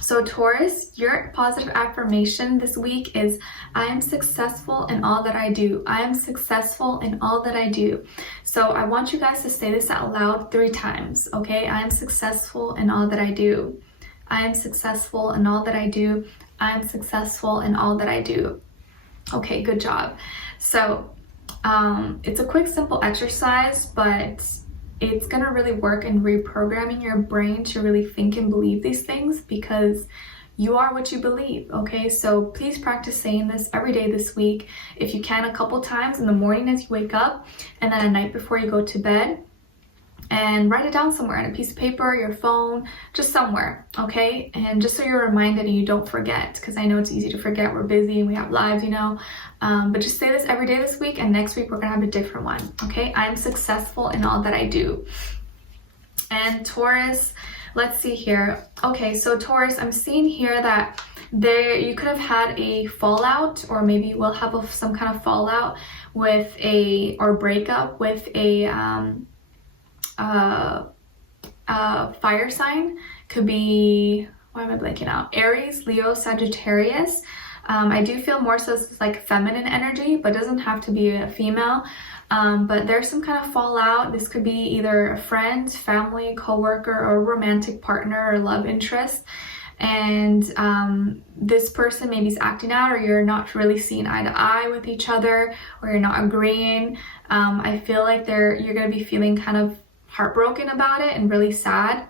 So Taurus, your positive affirmation this week is, I am successful in all that I do. I am successful in all that I do. So I want you guys to say this out loud 3 times, okay? I am successful in all that I do. I am successful in all that I do. I am successful in all that I do. Okay, good job. So it's a quick, simple exercise, but it's gonna really work in reprogramming your brain to really think and believe these things, because you are what you believe. Okay, so please practice saying this every day this week, if you can, a couple times in the morning as you wake up, and then at night before you go to bed. And write it down somewhere, on a piece of paper, your phone, just somewhere. Okay, and just so you're reminded and you don't forget, because I know it's easy to forget, we're busy and we have lives, but just say this every day this week, and next week we're gonna have a different one. Okay, I'm successful in all that I do. And Taurus, let's see here. Okay, so Taurus, I'm seeing here that you could have had a fallout, or maybe you will have some kind of fallout with or breakup with a fire sign. Could be, why am I blanking out? Aries, Leo, Sagittarius. I do feel more so this is like feminine energy, but doesn't have to be a female. But there's some kind of fallout. This could be either a friend, family, coworker, or romantic partner or love interest. And this person maybe is acting out, or you're not really seeing eye to eye with each other, or you're not agreeing. I feel like you're going to be feeling kind of heartbroken about it and really sad.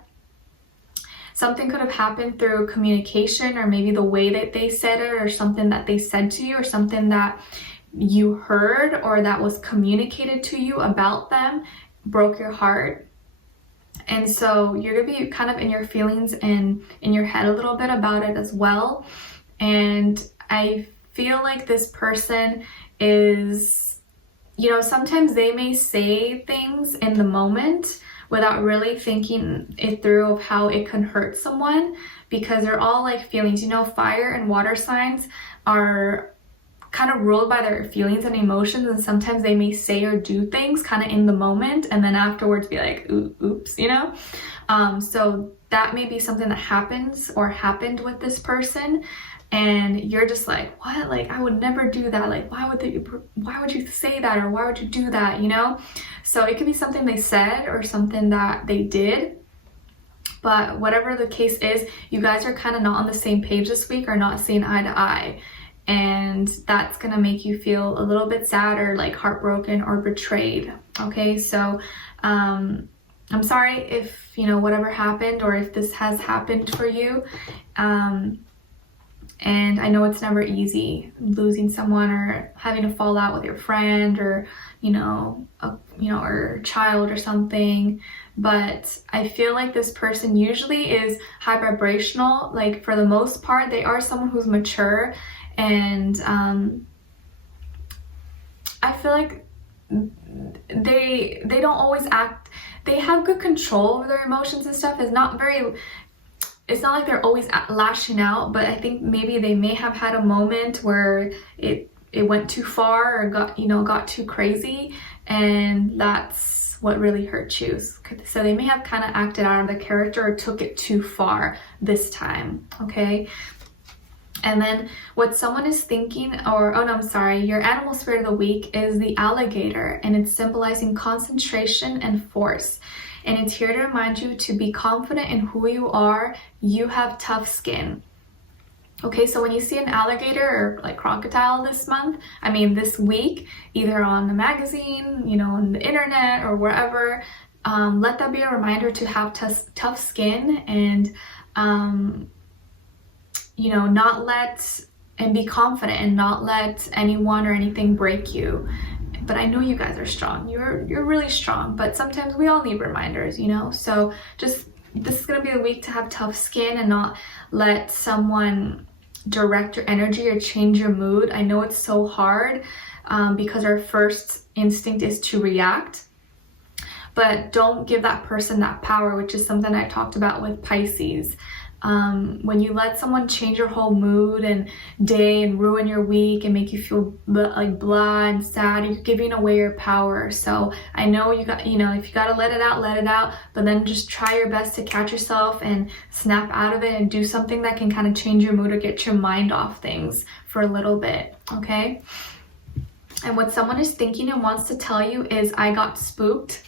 Something could have happened through communication, or maybe the way that they said it, or something that they said to you, or something that you heard or that was communicated to you about them broke your heart. And so you're gonna be kind of in your feelings and in your head a little bit about it as well. And I feel like this person is, sometimes they may say things in the moment without really thinking it through of how it can hurt someone, because they're all like feelings. Fire and water signs are kind of ruled by their feelings and emotions, and sometimes they may say or do things kind of in the moment and then afterwards be like, oops, so that may be something that happens or happened with this person, and you're just like, what? Like, I would never do that. Like, why would you say that, or why would you do that, you know? So it could be something they said or something that they did. But whatever the case is, you guys are kind of not on the same page this week, or not seeing eye to eye. And that's gonna make you feel a little bit sad, or like heartbroken or betrayed. Okay, so I'm sorry if, you know, whatever happened, or if this has happened for you. And I know it's never easy losing someone, or having a fallout with your friend, or or child or something. But I feel like this person usually is high vibrational. Like, for the most part, they are someone who's mature, and I feel like they don't always act. They have good control over their emotions and stuff. It's not like they're always lashing out, but I think maybe they may have had a moment where it went too far, or got too crazy, and that's what really hurt you. So they may have kind of acted out of their character, or took it too far this time. Okay. And then what someone is thinking, your animal spirit of the week is the alligator, and it's symbolizing concentration and force. And it's here to remind you to be confident in who you are. You have tough skin. Okay, so when you see an alligator or like crocodile this week, either on the magazine, on the internet or wherever, let that be a reminder to have tough skin, and and be confident, and not let anyone or anything break you. But I know you guys are strong. You're really strong, but sometimes we all need reminders, so this is going to be the week to have tough skin, and not let someone direct your energy or change your mood. I know it's so hard, because our first instinct is to react, but don't give that person that power, which is something I talked about with Pisces. When you let someone change your whole mood and day, and ruin your week, and make you feel like blah and sad, you're giving away your power. So I know if you gotta let it out, but then just try your best to catch yourself and snap out of it, and do something that can kind of change your mood, or get your mind off things for a little bit. Okay. And what someone is thinking and wants to tell you is, I got spooked,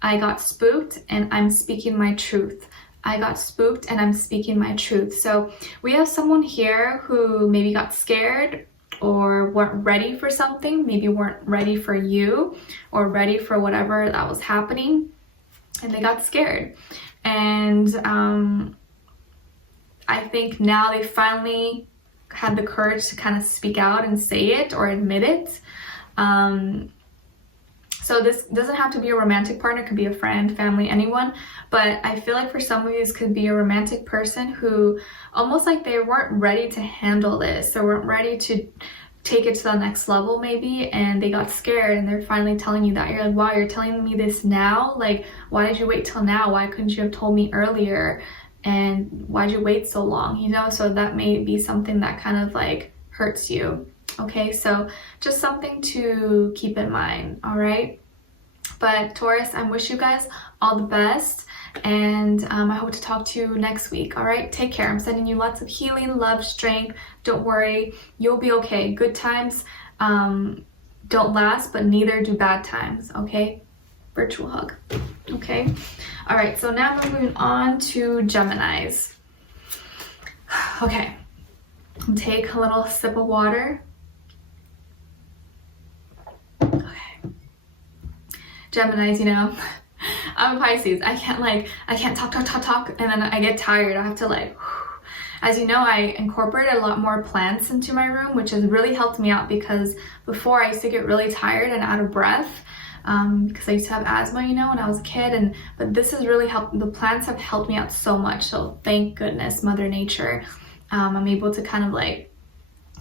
and I'm speaking my truth. I got spooked, and I'm speaking my truth. So we have someone here who maybe got scared, or weren't ready for something, maybe weren't ready for you, or ready for whatever that was happening, and they got scared. And I think now they finally had the courage to kind of speak out and say it, or admit it. So this doesn't have to be a romantic partner. It could be a friend, family, anyone. But I feel like for some of you, this could be a romantic person who almost like they weren't ready to handle this, or weren't ready to take it to the next level maybe, and they got scared, and they're finally telling you that. You're like, wow, you're telling me this now? Like, why did you wait till now? Why couldn't you have told me earlier? And why'd you wait so long? So that may be something that kind of like hurts you. Okay, so just something to keep in mind, all right? But Taurus, I wish you guys all the best, and I hope to talk to you next week, all right? Take care. I'm sending you lots of healing, love, strength. Don't worry, you'll be okay. Good times don't last, but neither do bad times, okay? Virtual hug, okay? All right, so now we're moving on to Geminis. Okay, take a little sip of water. Geminis, I'm Pisces. I can't talk, and then I get tired. I have to as you know, I incorporated a lot more plants into my room, which has really helped me out, because before I used to get really tired and out of breath, because I used to have asthma, when I was a kid, but this has really helped. The plants have helped me out so much, so thank goodness, Mother Nature. I'm able to kind of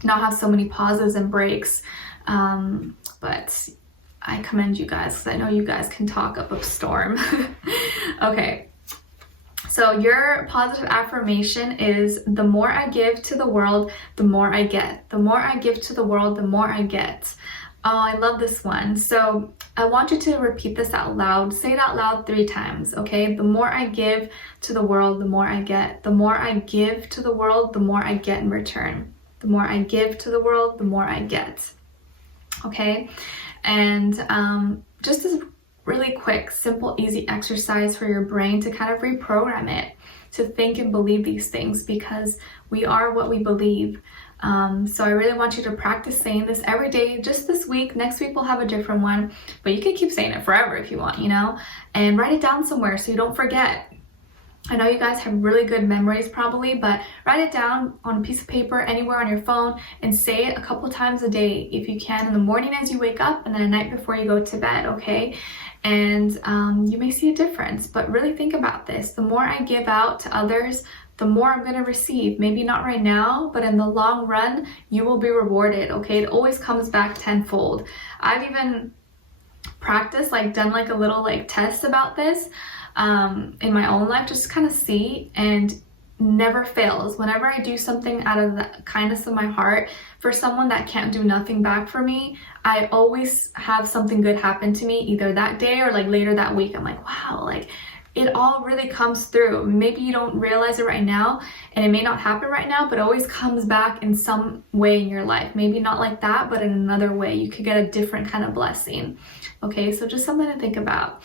not have so many pauses and breaks, but I commend you guys, because I know you guys can talk up a storm. Okay, so your positive affirmation is, the more I give to the world, the more I get. The more I give to the world, the more I get. Oh, I love this one. So I want you to repeat this out loud. Say it out loud 3 times, okay? The more I give to the world, the more I get. The more I give to the world, the more I get in return. The more I give to the world, the more I get. Okay? And just this really quick, simple, easy exercise for your brain to kind of reprogram it, to think and believe these things, because we are what we believe. So I really want you to practice saying this every day, just this week. Next week we'll have a different one, but you can keep saying it forever if you want, you know, and write it down somewhere so you don't forget. I know you guys have really good memories probably, but write it down on a piece of paper, anywhere on your phone, and say it a couple times a day if you can, in the morning as you wake up, and then at night before you go to bed, okay? And you may see a difference, but really think about this. The more I give out to others, the more I'm going to receive. Maybe not right now, but in the long run, you will be rewarded, okay? It always comes back tenfold. I've even practiced, like done like a little like test about this in my own life, just to kind of see, and never fails. Whenever I do something out of the kindness of my heart for someone that can't do nothing back for me, I always have something good happen to me, either that day or like later that week. I'm like, wow, like it all really comes through. Maybe you don't realize it right now, and it may not happen right now, but it always comes back in some way in your life. Maybe not like that, but in another way. You could get a different kind of blessing. Okay, so just something to think about.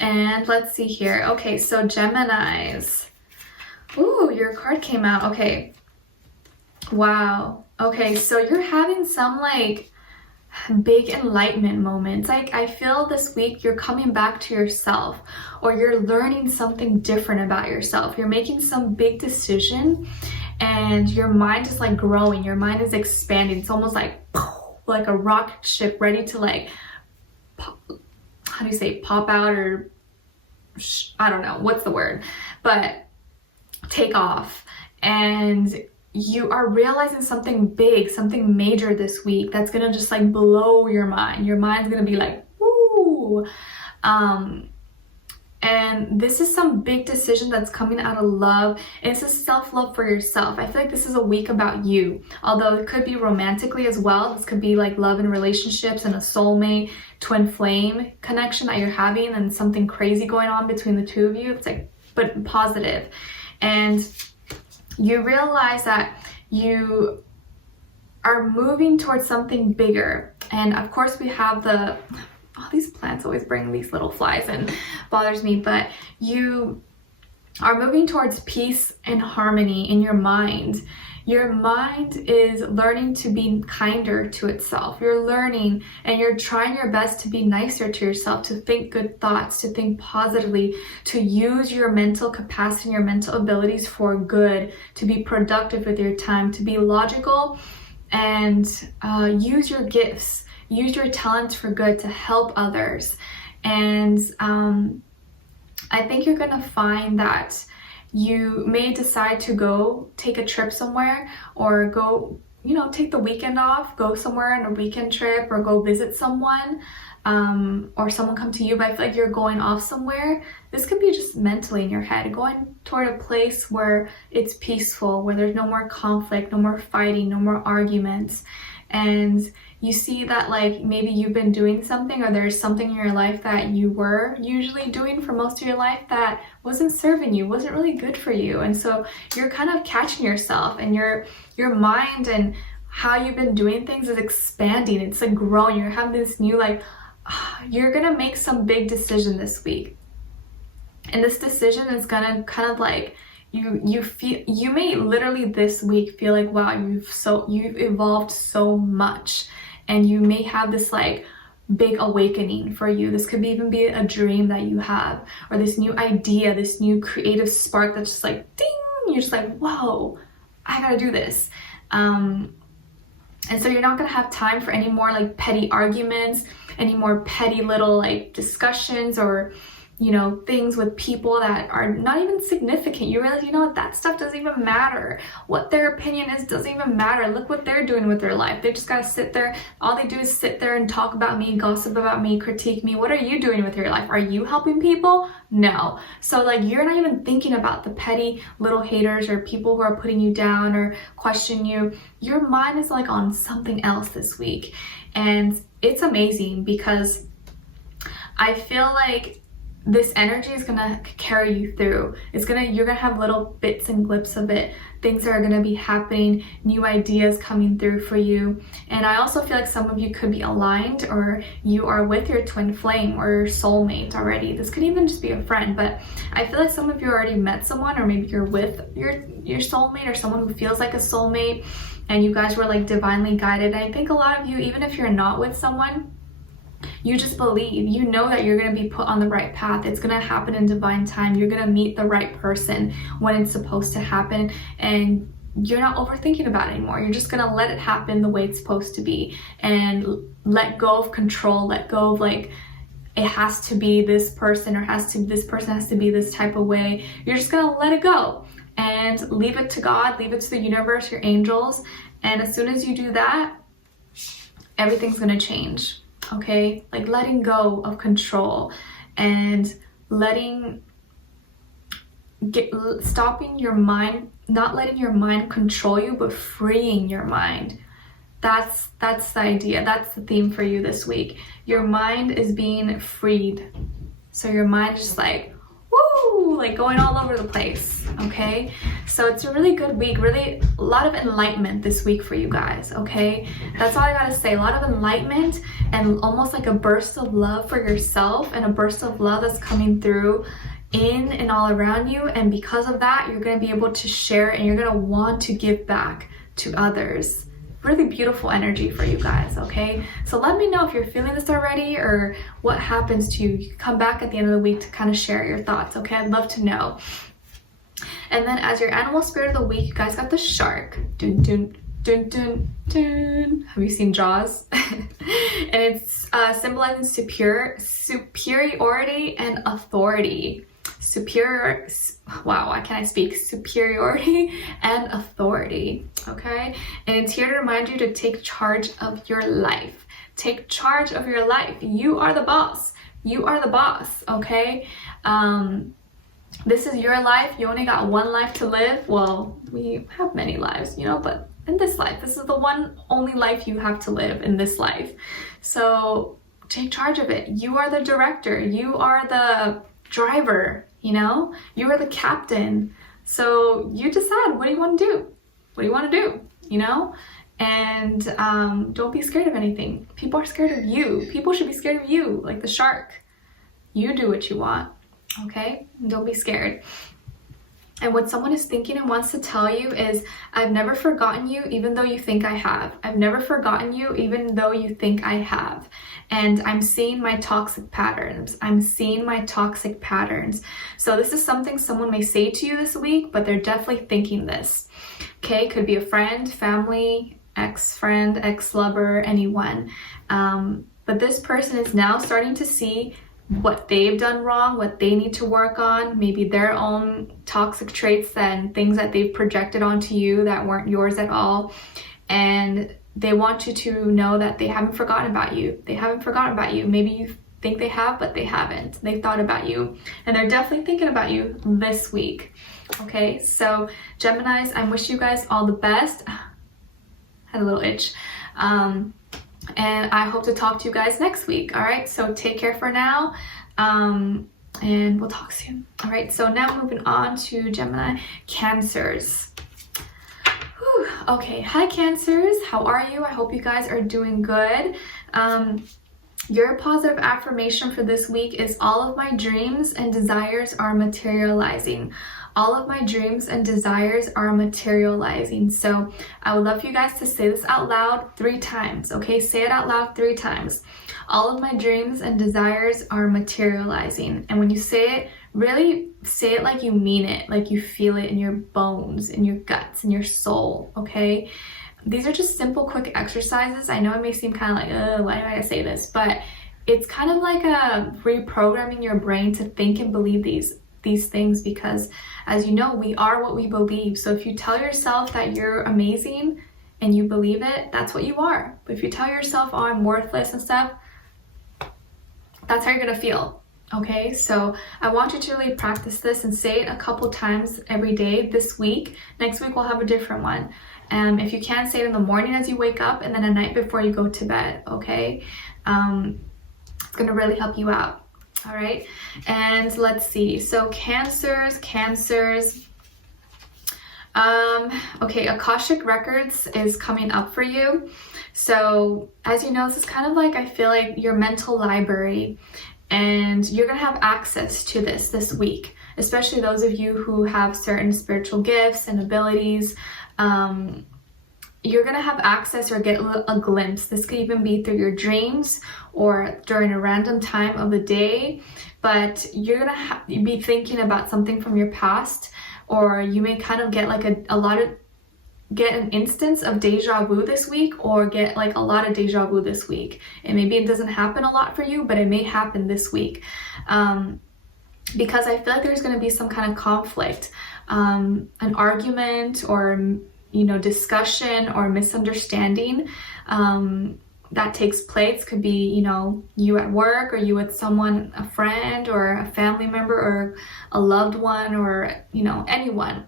And let's see here. Okay, so Geminis. Ooh, your card came out. Okay. Wow. Okay, so you're having some like big enlightenment moments. Like I feel this week you're coming back to yourself, or you're learning something different about yourself. You're making some big decision and your mind is like growing. Your mind is expanding. It's almost like a rocket ship ready to like pop, how do you say, pop out, or I don't know what's the word, but take off. And you are realizing something big, something major this week that's gonna just like blow your mind. Your mind's gonna be like, woo. And this is some big decision that's coming out of love. And it's a self-love for yourself. I feel like this is a week about you. Although it could be romantically as well. This could be like love and relationships and a soulmate, twin flame connection that you're having, and something crazy going on between the two of you. It's like, but positive. And you realize that you are moving towards something bigger. And of course we have the, oh, these plants always bring these little flies and bothers me, but you are moving towards peace and harmony in your mind. Your mind is learning to be kinder to itself. You're learning and you're trying your best to be nicer to yourself, to think good thoughts, to think positively, to use your mental capacity and your mental abilities for good, to be productive with your time, to be logical, and use your gifts, use your talents for good to help others. And I think you're gonna find that you may decide to go take a trip somewhere, or go, you know, take the weekend off, go somewhere on a weekend trip, or go visit someone, or someone come to you, but I feel like you're going off somewhere. This could be just mentally in your head, going toward a place where it's peaceful, where there's no more conflict, no more fighting, no more arguments. And you see that like maybe you've been doing something, or there's something in your life that you were usually doing for most of your life that wasn't serving you, wasn't really good for you. And so you're kind of catching yourself, and your mind and how you've been doing things is expanding. It's like growing. You're having this new like, you're gonna make some big decision this week. And this decision is gonna kind of like, you may literally this week feel like, wow, you've evolved so much, and you may have this like big awakening for you. This could even be a dream that you have, or this new idea, this new creative spark that's just like ding, you're just like, whoa, I gotta do this. And so you're not gonna have time for any more like petty arguments, any more petty little like discussions, or you know, things with people that are not even significant. You realize, you know what, that stuff doesn't even matter. What their opinion is doesn't even matter. Look what they're doing with their life. They just gotta sit there. All they do is sit there and talk about me, gossip about me, critique me. What are you doing with your life? Are you helping people? No. So like, you're not even thinking about the petty little haters or people who are putting you down or questioning you. Your mind is like on something else this week. And it's amazing because I feel like this energy is gonna carry you through. You're gonna have little bits and glimpses of it. Things are gonna be happening, new ideas coming through for you. And I also feel like some of you could be aligned, or you are with your twin flame or your soulmate already. This could even just be a friend, but I feel like some of you already met someone, or maybe you're with your soulmate or someone who feels like a soulmate, and you guys were like divinely guided. And I think a lot of you, even if you're not with someone, you just believe, you know that you're going to be put on the right path. It's going to happen in divine time. You're going to meet the right person when it's supposed to happen, and you're not overthinking about it anymore. You're just going to let it happen the way it's supposed to be, and let go of control, let go of like, it has to be this person, or this person has to be this type of way. You're just going to let it go and leave it to God, leave it to the universe, your angels. And as soon as you do that, everything's going to change. Okay, like letting go of control and stopping your mind, not letting your mind control you, but freeing your mind. That's the idea. That's the theme for you this week. Your mind is being freed. So your mind is just like, woo, like going all over the place. Okay, so it's a really good week, really a lot of enlightenment this week for you guys. Okay, that's all I gotta say. A lot of enlightenment and almost like a burst of love for yourself, and a burst of love that's coming through in and all around you. And because of that, you're going to be able to share, and you're going to want to give back to others. Really beautiful energy for you guys. Okay, so let me know if you're feeling this already, or what happens to you. You can come back at the end of the week to kind of share your thoughts. Okay, I'd love to know. And then as your animal spirit of the week, you guys got the shark. Dun, dun, dun, dun, dun. Have you seen Jaws? And it's symbolizing superiority and authority. Wow, why can't I speak? Superiority and authority. Okay, and it's here to remind you to take charge of your life. Take charge of your life. You are the boss. You are the boss. Okay, this is your life. You only got one life to live. Well, we have many lives, you know, but in this life, this is the one only life you have to live in this life. So take charge of it. You are the director. You are the driver, you know, you are the captain. So you decide, what do you want to do? What do you want to do? You know, and don't be scared of anything. People are scared of you. People should be scared of you, like the shark. You do what you want. Okay, don't be scared. And what someone is thinking and wants to tell you is, I've never forgotten you, even though you think I have. I've never forgotten you, even though you think I have. And I'm seeing my toxic patterns. I'm seeing my toxic patterns. So this is something someone may say to you this week, but they're definitely thinking this. Okay, could be a friend, family, ex-friend, ex-lover, anyone. But this person is now starting to see what they've done wrong, what they need to work on, maybe their own toxic traits and things that they've projected onto you that weren't yours at all. And they want you to know that they haven't forgotten about you. They haven't forgotten about you. Maybe you think they have, but they haven't. They've thought about you, and they're definitely thinking about you this week. Okay, so Geminis, I wish you guys all the best. Had a little itch. And I hope to talk to you guys next week. All right, so take care for now, and we'll talk soon. All right, so now moving on to Gemini, Cancers. Whew. Okay, hi Cancers, how are you? I hope you guys are doing good. Your positive affirmation for this week is, all of my dreams and desires are materializing. All of my dreams and desires are materializing. So I would love for you guys to say this out loud 3 times. Okay, say it out loud 3 times. All of my dreams and desires are materializing. And when you say it, really say it like you mean it, like you feel it in your bones, in your guts, in your soul. Okay, these are just simple, quick exercises. I know it may seem kind of like, why do I say this? But it's kind of like a reprogramming your brain to think and believe these things, because as you know, we are what we believe. So if you tell yourself that you're amazing and you believe it, that's what you are. But if you tell yourself, oh, I'm worthless and stuff, that's how you're gonna feel. Okay, so I want you to really practice this and say it a couple times every day this week. Next week we'll have a different one. If you can, say it in the morning as you wake up, and then at night before you go to bed. Okay, it's gonna really help you out. All right, and let's see. So cancers. Okay, Akashic Records is coming up for you. So as you know, this is kind of like, I feel like your mental library, and you're gonna have access to this week, especially those of you who have certain spiritual gifts and abilities. You're gonna have access or get a glimpse. This could even be through your dreams or during a random time of the day, but you're gonna be thinking about something from your past, or you may kind of get like get an instance of deja vu this week, or get like a lot of deja vu this week. And maybe it doesn't happen a lot for you, but it may happen this week. Because I feel like there's going to be some kind of conflict, an argument, or discussion or misunderstanding that takes place. Could be, you at work, or you with someone, a friend or a family member or a loved one, or anyone.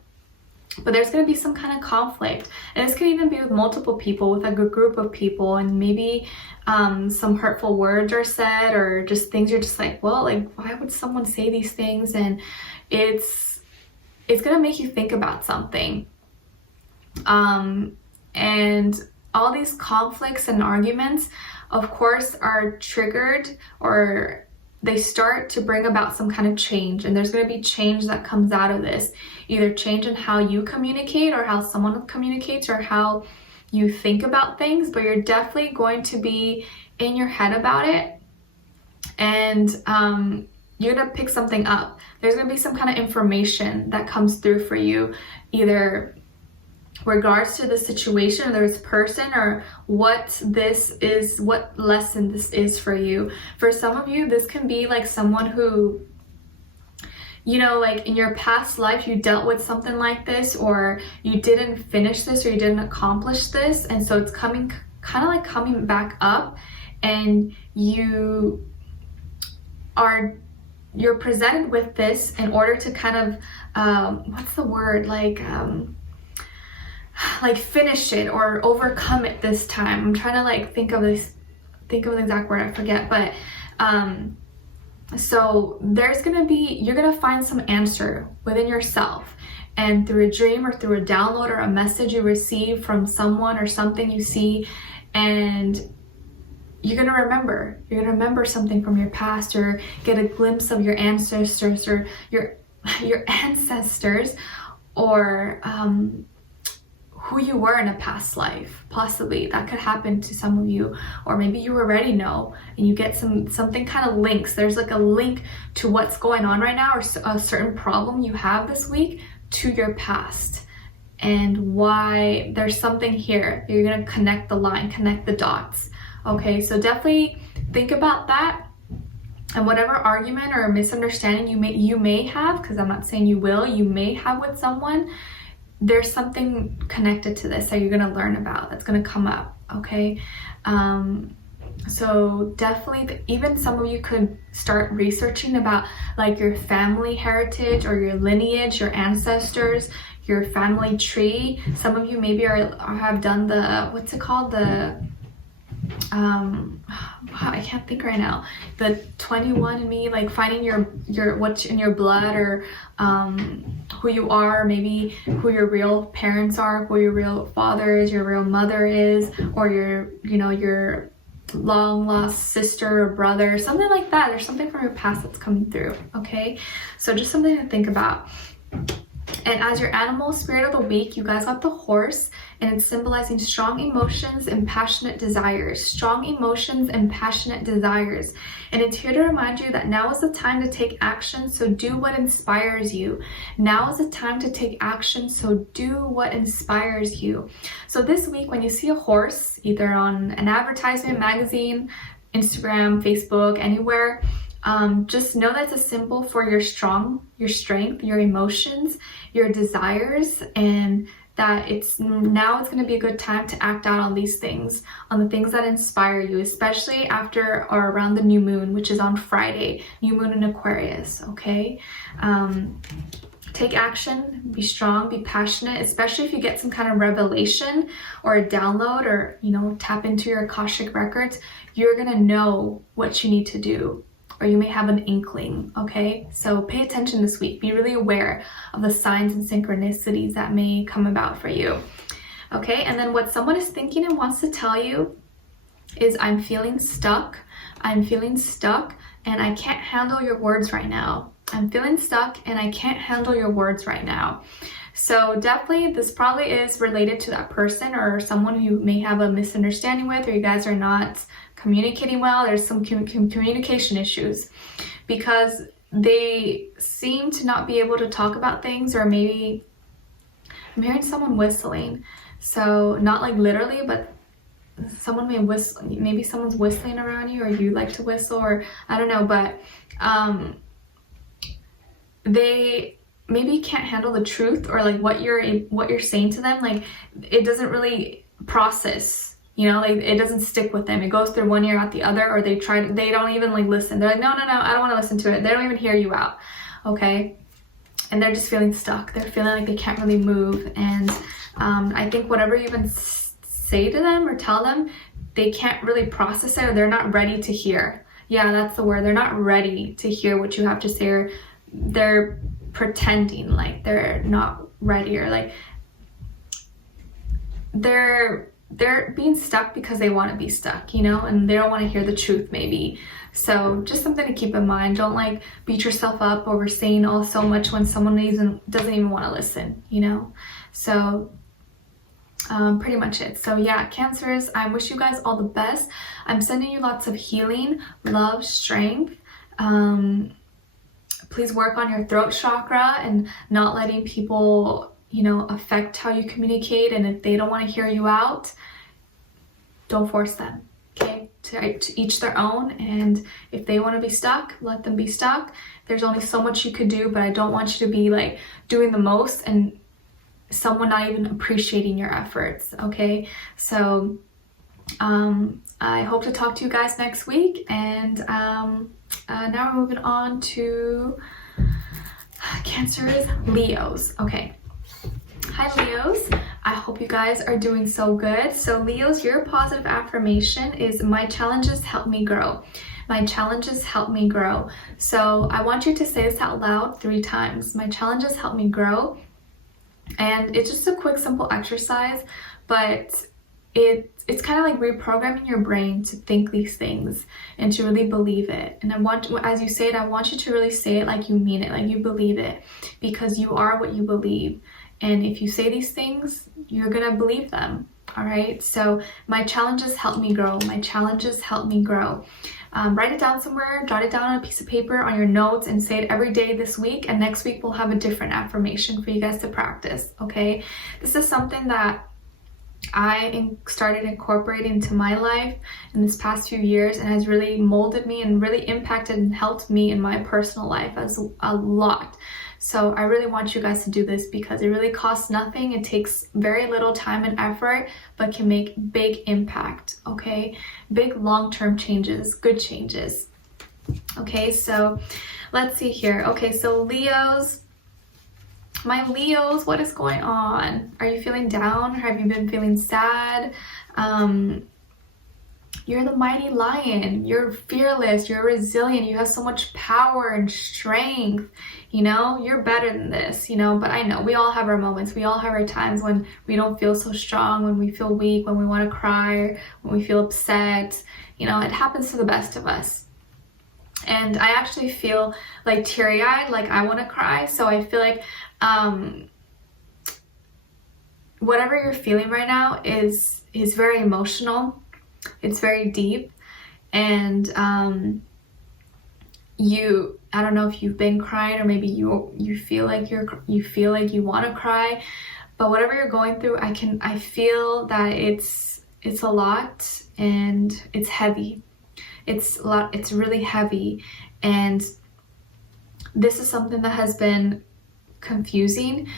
But there's going to be some kind of conflict, and this could even be with multiple people, with a good group of people, and maybe some hurtful words are said, or just things you're just like, well, like, why would someone say these things? And it's going to make you think about something. And all these conflicts and arguments, of course, are triggered, or they start to bring about some kind of change. And there's going to be change that comes out of this, either change in how you communicate, or how someone communicates, or how you think about things. But you're definitely going to be in your head about it, and you're going to pick something up. There's going to be some kind of information that comes through for you, either regards to the situation or this person, or what this is, what lesson this is for you. For some of you, this can be like someone who, like in your past life, you dealt with something like this, or you didn't finish this, or you didn't accomplish this, and so it's coming back up, and you're presented with this in order to kind of what's the word, like finish it or overcome it this time. I'm trying to think of the exact word, I forget, but so you're gonna find some answer within yourself, and through a dream, or through a download, or a message you receive from someone, or something you see, and you're gonna remember something from your past, or get a glimpse of your ancestors, or your ancestors, or who you were in a past life. Possibly that could happen to some of you, or maybe you already know, and you get something kind of links. There's like a link to what's going on right now, or a certain problem you have this week, to your past, and why there's something here. You're gonna connect the line, connect the dots. Okay, so definitely think about that, and whatever argument or misunderstanding you may have, because I'm not saying you will, you may have with someone, there's something connected to this that you're going to learn about, that's going to come up. Okay, so definitely, even some of you could start researching about like your family heritage, or your lineage, your ancestors, your family tree. Some of you maybe have done the, what's it called, the I can't think right now, the 21andMe, like finding your what's in your blood, or who you are, maybe who your real parents are, who your real father is, your real mother is, or your long lost sister or brother, something like that. There's something from your past that's coming through. Okay, so just something to think about. And as your animal spirit of the week, you guys got the horse, and it's symbolizing strong emotions and passionate desires. Strong emotions and passionate desires. And it's here to remind you that now is the time to take action, so do what inspires you. Now is the time to take action, so do what inspires you. So this week, when you see a horse, either on an advertisement, magazine, Instagram, Facebook, anywhere. Just know that's a symbol for your strength, your emotions, your desires, and that it's going to be a good time to act out on these things, on the things that inspire you, especially after or around the new moon, which is on Friday, new moon in Aquarius, okay? Take action, be strong, be passionate, especially if you get some kind of revelation or a download, or, you know, tap into your Akashic records, you're gonna know what you need to do, or you may have an inkling, okay? So pay attention this week. Be really aware of the signs and synchronicities that may come about for you, okay? And then what someone is thinking and wants to tell you is, I'm feeling stuck. I'm feeling stuck and I can't handle your words right now. I'm feeling stuck and I can't handle your words right now. So definitely this probably is related to that person or someone who may have a misunderstanding with, or you guys are not communicating well. There's some communication issues because they seem to not be able to talk about things, or maybe I'm hearing someone whistling. So not like literally, but someone may whistle. Maybe someone's whistling around you, or you like to whistle, or I don't know, but they maybe can't handle the truth, or like what you're saying to them. Like it doesn't really process, you know, like it doesn't stick with them. It goes through one ear out the other, or they don't even like listen. They're like, no, I don't want to listen to it. They don't even hear you out, okay? And they're just feeling stuck. They're feeling like they can't really move. And I think whatever you even say to them or tell them, they can't really process it, or they're not ready to hear. Yeah, that's the word. They're not ready to hear what you have to say, or they're pretending like they're not ready, or like they're being stuck because they want to be stuck, you know, and they don't want to hear the truth maybe. So just something to keep in mind. Don't like beat yourself up over saying so much when someone doesn't even want to listen, you know. So pretty much it. So yeah, Cancers, I wish you guys all the best. I'm sending you lots of healing, love, strength. Please work on your throat chakra and not letting people, you know, affect how you communicate. And if they don't want to hear you out, don't force them, okay? To each their own. And if they want to be stuck, let them be stuck. There's only so much you could do, but I don't want you to be like doing the most and someone not even appreciating your efforts, okay? So I hope to talk to you guys next week. And now we're moving on to Cancers, Leos. Okay. Hi Leos. I hope you guys are doing so good. So Leos, your positive affirmation is, my challenges help me grow. My challenges help me grow. So I want you to say this out loud 3 times. My challenges help me grow. And it's just a quick, simple exercise, but it's kind of like reprogramming your brain to think these things and to really believe it. And I want, as you say it, I want you to really say it like you mean it, like you believe it, because you are what you believe. And if you say these things, you're gonna believe them. All right. So my challenges help me grow. My challenges help me grow. Write it down somewhere, jot it down on a piece of paper, on your notes, and say it every day this week. And next week we'll have a different affirmation for you guys to practice. Okay. This is something that I started incorporating into my life in this past few years, and has really molded me and really impacted and helped me in my personal life as a lot. So I really want you guys to do this because it really costs nothing. It takes very little time and effort, but can make big impact, okay? Big long-term changes, good changes. Okay, so let's see here. Okay, so Leos, my Leos, what is going on? Are you feeling down? Have you been feeling sad? You're the mighty lion. You're fearless. You're resilient. You have so much power and strength. You know, you're better than this, you know, but I know we all have our moments. We all have our times when we don't feel so strong, when we feel weak, when we want to cry, when we feel upset. You know, it happens to the best of us. And I actually feel like teary-eyed, like I want to cry. So I feel like whatever you're feeling right now is very emotional. It's very deep, and I don't know if you've been crying, or maybe you feel like you want to cry, but whatever you're going through, I feel that it's a lot, and it's heavy. It's really heavy, and this is something that has been confusing.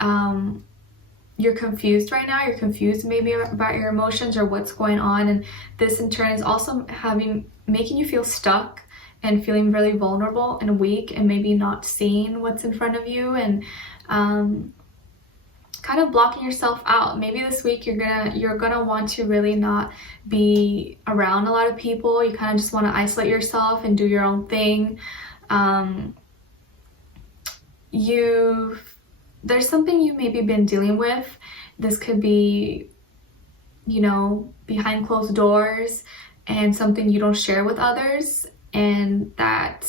You're confused right now. You're confused maybe about your emotions or what's going on, and this in turn is also making you feel stuck and feeling really vulnerable and weak, and maybe not seeing what's in front of you, and kind of blocking yourself out. Maybe this week you're gonna want to really not be around a lot of people. You kind of just want to isolate yourself and do your own thing. There's something you maybe been dealing with. This could be, you know, behind closed doors, and something you don't share with others, and that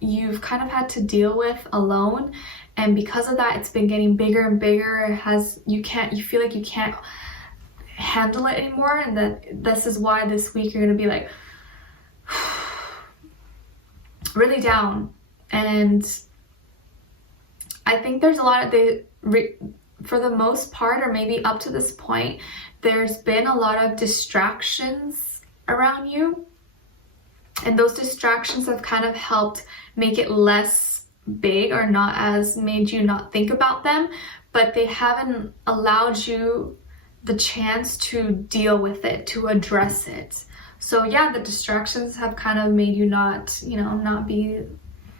you've kind of had to deal with alone. And because of that, it's been getting bigger and bigger. You feel like you can't handle it anymore, and that this is why this week you're gonna be like really down. And I think there's a lot of for the most part, or maybe up to this point, there's been a lot of distractions around you, and those distractions have kind of helped make it less big, or not as made you not think about them, but they haven't allowed you the chance to deal with it, to address it. So yeah, the distractions have kind of made you not be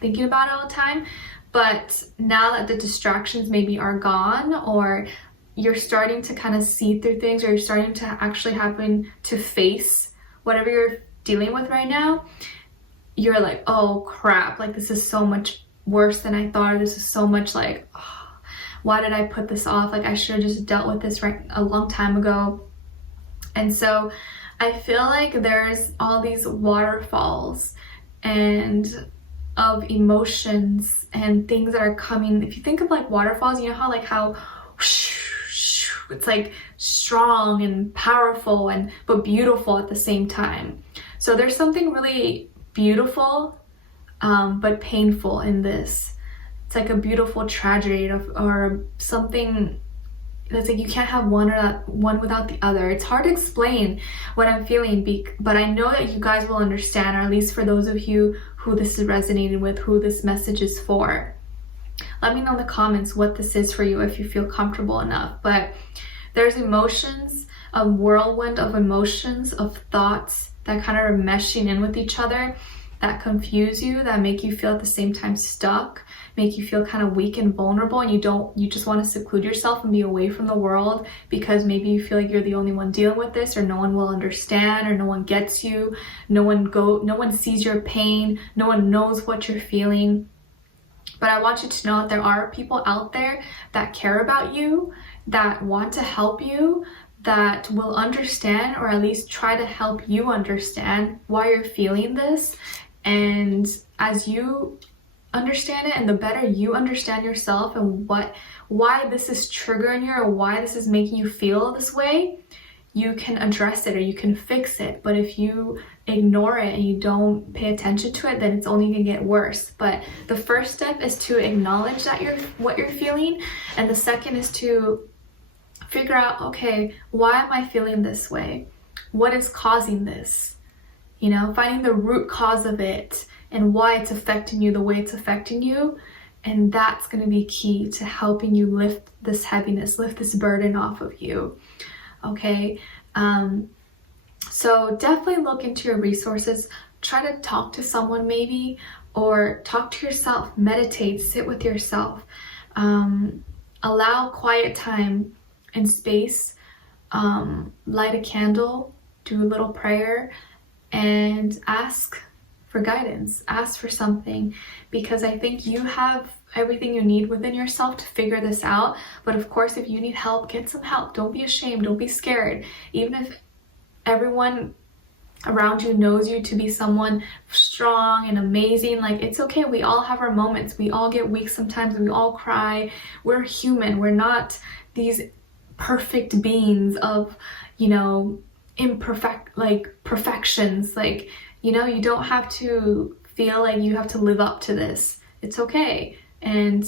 thinking about it all the time. But now that the distractions maybe are gone, or you're starting to kind of see through things, or you're starting to actually having to face whatever you're dealing with right now, you're like, oh crap, like this is so much worse than I thought. This is so much like, oh, why did I put this off? Like I should have just dealt with this a long time ago. And so I feel like there's all these waterfalls and of emotions and things that are coming. If you think of like waterfalls, you know how it's like strong and powerful but beautiful at the same time. So there's something really beautiful but painful in this. It's like a beautiful tragedy or something that's like you can't have one without the other. It's hard to explain what I'm feeling, but I know that you guys will understand, or at least for those of you who this is resonating with, who this message is for. Let me know in the comments what this is for you, if you feel comfortable enough. But there's emotions, a whirlwind of emotions, of thoughts that kind of are meshing in with each other, that confuse you, that make you feel at the same time stuck, make you feel kind of weak and vulnerable, and you just want to seclude yourself and be away from the world because maybe you feel like you're the only one dealing with this, or no one will understand, or no one gets you, no one sees your pain, no one knows what you're feeling. But I want you to know that there are people out there that care about you, that want to help you, that will understand, or at least try to help you understand why you're feeling this. And as you understand it, and the better you understand yourself and why this is triggering you, or why this is making you feel this way, you can address it or you can fix it. But if you ignore it and you don't pay attention to it, then it's only gonna get worse. But the first step is to acknowledge that what you're feeling, and the second is to figure out, okay, why am I feeling this way? What is causing this? You know, finding the root cause of it and why it's affecting you the way it's affecting you. And that's going to be key to helping you lift this heaviness, lift this burden off of you. Okay. So definitely look into your resources. Try to talk to someone maybe, or talk to yourself, meditate, sit with yourself. Allow quiet time and space. Light a candle, do a little prayer, and ask for guidance, ask for something, because I think you have everything you need within yourself to figure this out. But of course, if you need help, get some help. Don't be ashamed, don't be scared. Even if everyone around you knows you to be someone strong and amazing, like, it's okay. We all have our moments. We all get weak sometimes. We all cry. We're human. We're not these perfect beings of, you know, perfections. Like, you know, you don't have to feel like you have to live up to this. It's okay. And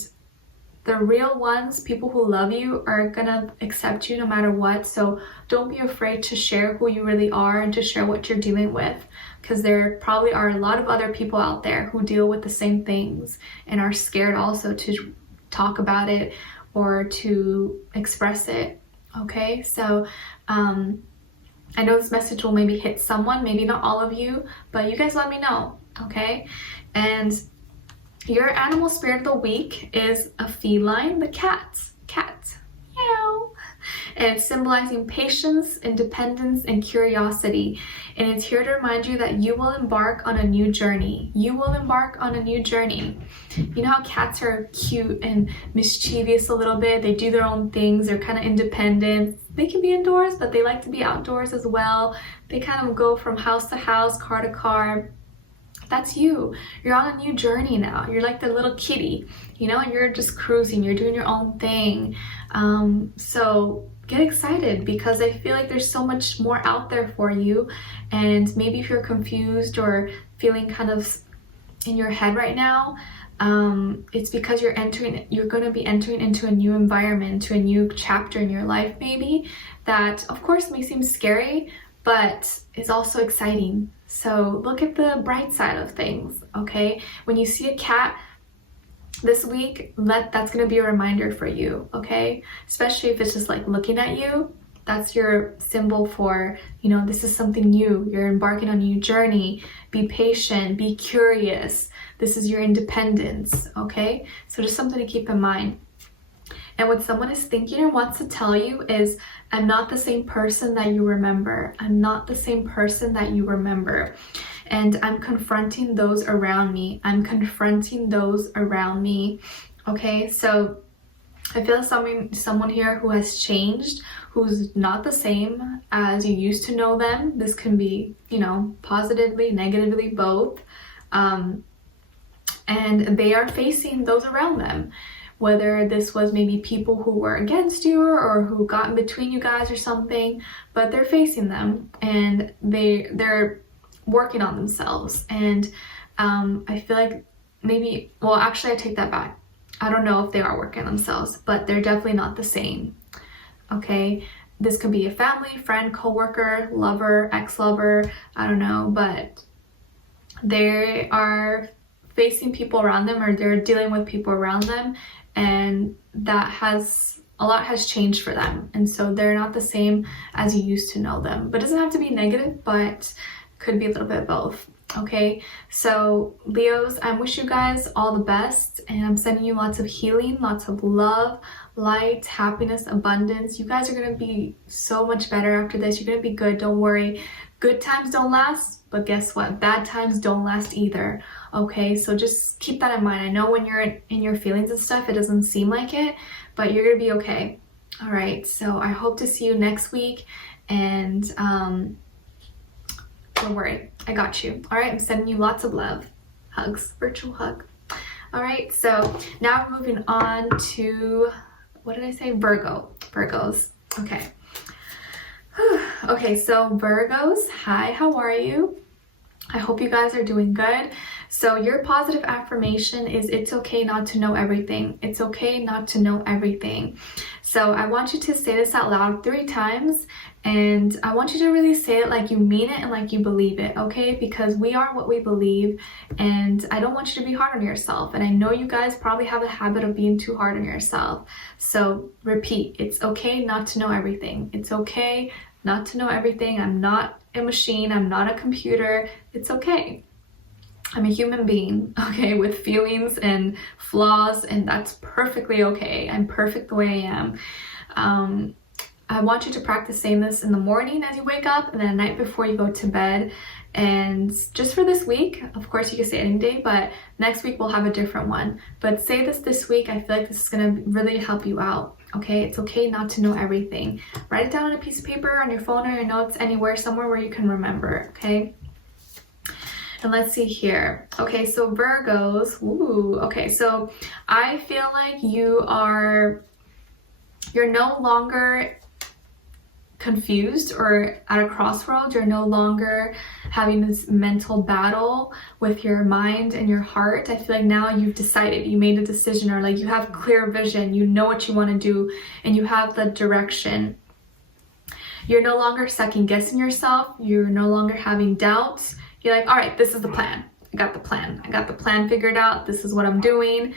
The real ones, people who love you, are gonna accept you no matter what. So don't be afraid to share who you really are and to share what you're dealing with, because there probably are a lot of other people out there who deal with the same things and are scared also to talk about it or to express it. Okay, so I know this message will maybe hit someone, maybe not all of you, but you guys let me know, okay? And your animal spirit of the week is a feline, the cat. Meow. And it's symbolizing patience, independence, and curiosity. And it's here to remind you that you will embark on a new journey. You will embark on a new journey. You know how cats are cute and mischievous a little bit? They do their own things. They're kind of independent. They can be indoors, but they like to be outdoors as well. They kind of go from house to house, car to car. That's you. You're on a new journey now. You're like the little kitty, you know, and you're just cruising. You're doing your own thing. So get excited, because I feel like there's so much more out there for you. And maybe if you're confused or feeling kind of in your head right now, it's because you're going to be entering into a new environment, to a new chapter in your life maybe, that of course may seem scary, but is also exciting. So look at the bright side of things, okay? When you see a cat this week, that's going to be a reminder for you, okay? Especially if it's just like looking at you. That's your symbol for, you know, this is something new. You're embarking on a new journey. Be patient, be curious. This is your independence, okay? So just something to keep in mind. And what someone is thinking or wants to tell you is, I'm not the same person that you remember. I'm not the same person that you remember. And I'm confronting those around me. I'm confronting those around me. Okay, so I feel someone here who has changed, who's not the same as you used to know them. This can be, you know, positively, negatively, both. And they are facing those around them. Whether this was maybe people who were against you or who got in between you guys or something, but they're facing them and they're working on themselves. And I feel like maybe, well, actually I take that back. I don't know if they are working on themselves, but they're definitely not the same. Okay, this could be a family, friend, coworker, lover, ex-lover, I don't know, but they are facing people around them, or they're dealing with people around them, and a lot has changed for them, and so they're not the same as you used to know them. But it doesn't have to be negative, but could be a little bit of both. Okay, so Leos, I wish you guys all the best, and I'm sending you lots of healing, lots of love, light, happiness, abundance. You guys are going to be so much better after this. You're going to be good, don't worry. Good times don't last, but guess what? Bad times don't last either. Okay, so just keep that in mind. I know when you're in your feelings and stuff, it doesn't seem like it, but you're going to be okay. All right, so I hope to see you next week, and don't worry, I got you. All right, I'm sending you lots of love. Hugs, virtual hug. All right, so now we're moving on to, what did I say? Virgos. Okay. Okay, so Virgos, hi, how are you? I hope you guys are doing good. So your positive affirmation is, it's okay not to know everything. It's okay not to know everything. So I want you to say this out loud 3 times, and I want you to really say it like you mean it and like you believe it, okay? Because we are what we believe, and I don't want you to be hard on yourself. And I know you guys probably have a habit of being too hard on yourself. So repeat, it's okay not to know everything. It's okay not to know everything. I'm not a machine. I'm not a computer. It's okay. I'm a human being, okay, with feelings and flaws, and that's perfectly okay. I'm perfect the way I am. I want you to practice saying this in the morning as you wake up, and then at night before you go to bed. And just for this week, of course you can say it any day, but next week we'll have a different one. But say this week. I feel like this is gonna really help you out. Okay, it's okay not to know everything. Write it down on a piece of paper, on your phone, or your notes, anywhere, somewhere where you can remember, okay? And let's see here. Okay, so Virgos, ooh, okay, so I feel like you're no longer confused or at a crossroads. You're no longer having this mental battle with your mind and your heart. I feel like now you've decided, you made a decision, or like you have clear vision, you know what you want to do, and you have the direction. You're no longer second guessing yourself. You're no longer having doubts. You're like, all right, this is the plan. I got the plan. I got the plan figured out. This is what I'm doing.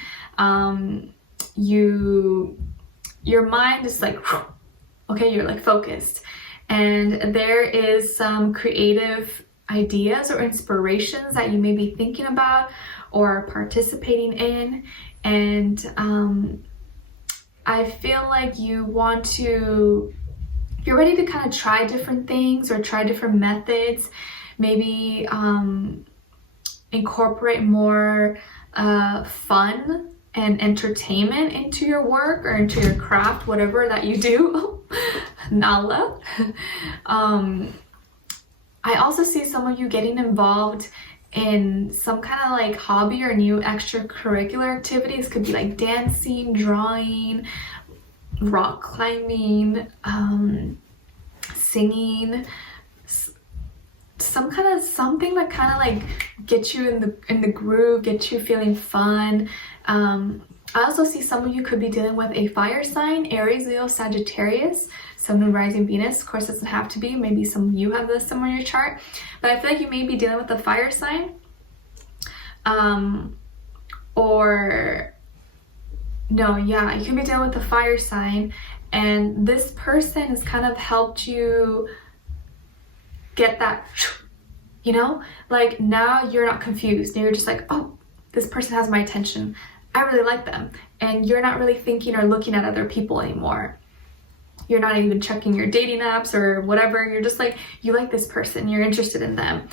Your mind is like, okay, you're like focused. And there is some creative ideas or inspirations that you may be thinking about or participating in. And I feel like you're ready to kind of try different things or try different methods, maybe incorporate more fun and entertainment into your work or into your craft, whatever that you do. Nala. I also see some of you getting involved in some kind of like hobby or new extracurricular activities. Could be like dancing, drawing, rock climbing, singing, something that kind of like get you in the groove, get you feeling fun. I also see some of you could be dealing with a fire sign, Aries, Leo, Sagittarius, Sun, Moon, Rising, Venus. Of course, it doesn't have to be. Maybe some of you have this somewhere in your chart, but I feel like you may be dealing with a fire sign, you can be dealing with a fire sign, and this person has kind of helped you get that, you know, like now you're not confused. Now you're just like, oh, this person has my attention. I really like them. And you're not really thinking or looking at other people anymore. You're not even checking your dating apps or whatever. You're just like, you like this person, you're interested in them.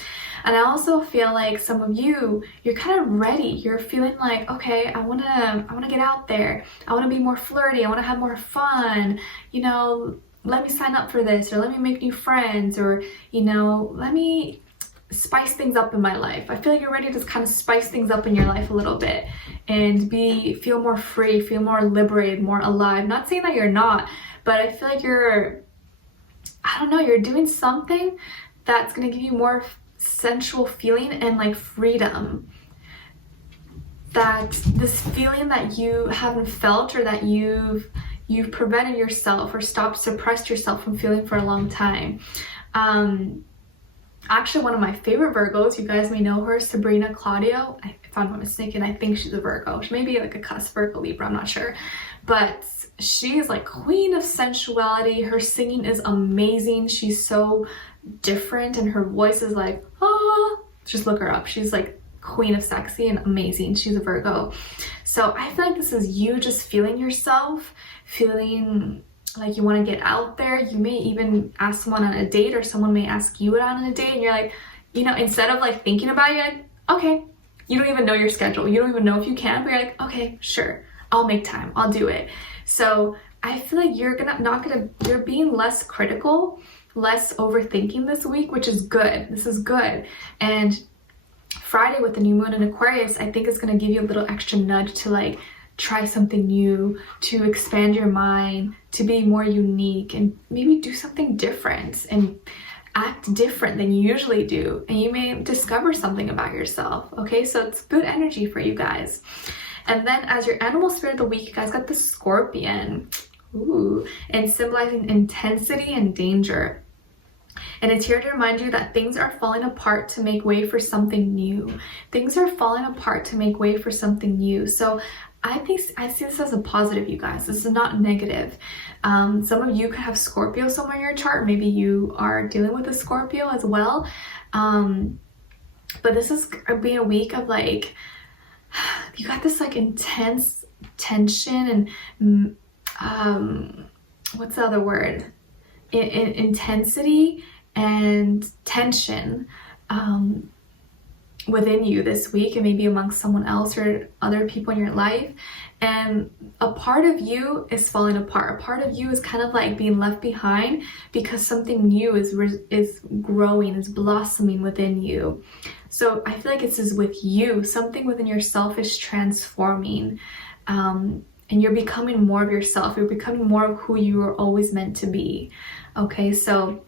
And I also feel like some of you, you're kind of ready. You're feeling like, okay, I want to get out there. I want to be more flirty. I want to have more fun. You know, let me sign up for this, or let me make new friends, or, you know, let me spice things up in my life. I feel like you're ready to kind of spice things up in your life a little bit and feel more free, feel more liberated, more alive. Not saying that you're not, but I feel like you're doing something that's going to give you more sensual feeling and like freedom. That this feeling that you haven't felt, or that you've prevented yourself or suppressed yourself from feeling for a long time. Actually, one of my favorite Virgos, you guys may know her, Sabrina Claudio. If I'm not mistaken, I think she's a Virgo. She may be like a cusp Virgo, Libra, I'm not sure. But she is like queen of sensuality. Her singing is amazing. She's so different, and her voice is like, ah. Just look her up. She's like queen of sexy and amazing. She's a Virgo. So I feel like this is you just feeling yourself, feeling like you want to get out there. You may even ask someone on a date, or someone may ask you out on a date, and you're like, you know, instead of like thinking about it, you're like, okay, you don't even know your schedule, you don't even know if you can, but you're like, okay, sure, I'll make time, I'll do it. So I feel like you're being less critical, less overthinking this week, which is good. This is good. And Friday with the new moon in Aquarius, I think is going to give you a little extra nudge to like try something new, to expand your mind, to be more unique, and maybe do something different and act different than you usually do. And you may discover something about yourself. Okay, so it's good energy for you guys. And then as your animal spirit of the week, you guys got the Scorpion. Ooh, and symbolizing intensity and danger. And it's here to remind you that things are falling apart to make way for something new. Things are falling apart to make way for something new. So I see this as a positive, you guys. This is not negative. Some of you could have Scorpio somewhere in your chart. Maybe you are dealing with a Scorpio as well. But this is being a week of like, you got this like intense tension and what's the other word? Intensity and tension within you this week, and maybe amongst someone else or other people in your life. And a part of you is falling apart. A part of you is kind of like being left behind because something new is growing, is blossoming within you. So I feel like this is with you. Something within yourself is transforming, and you're becoming more of yourself. You're becoming more of who you were always meant to be. Okay, so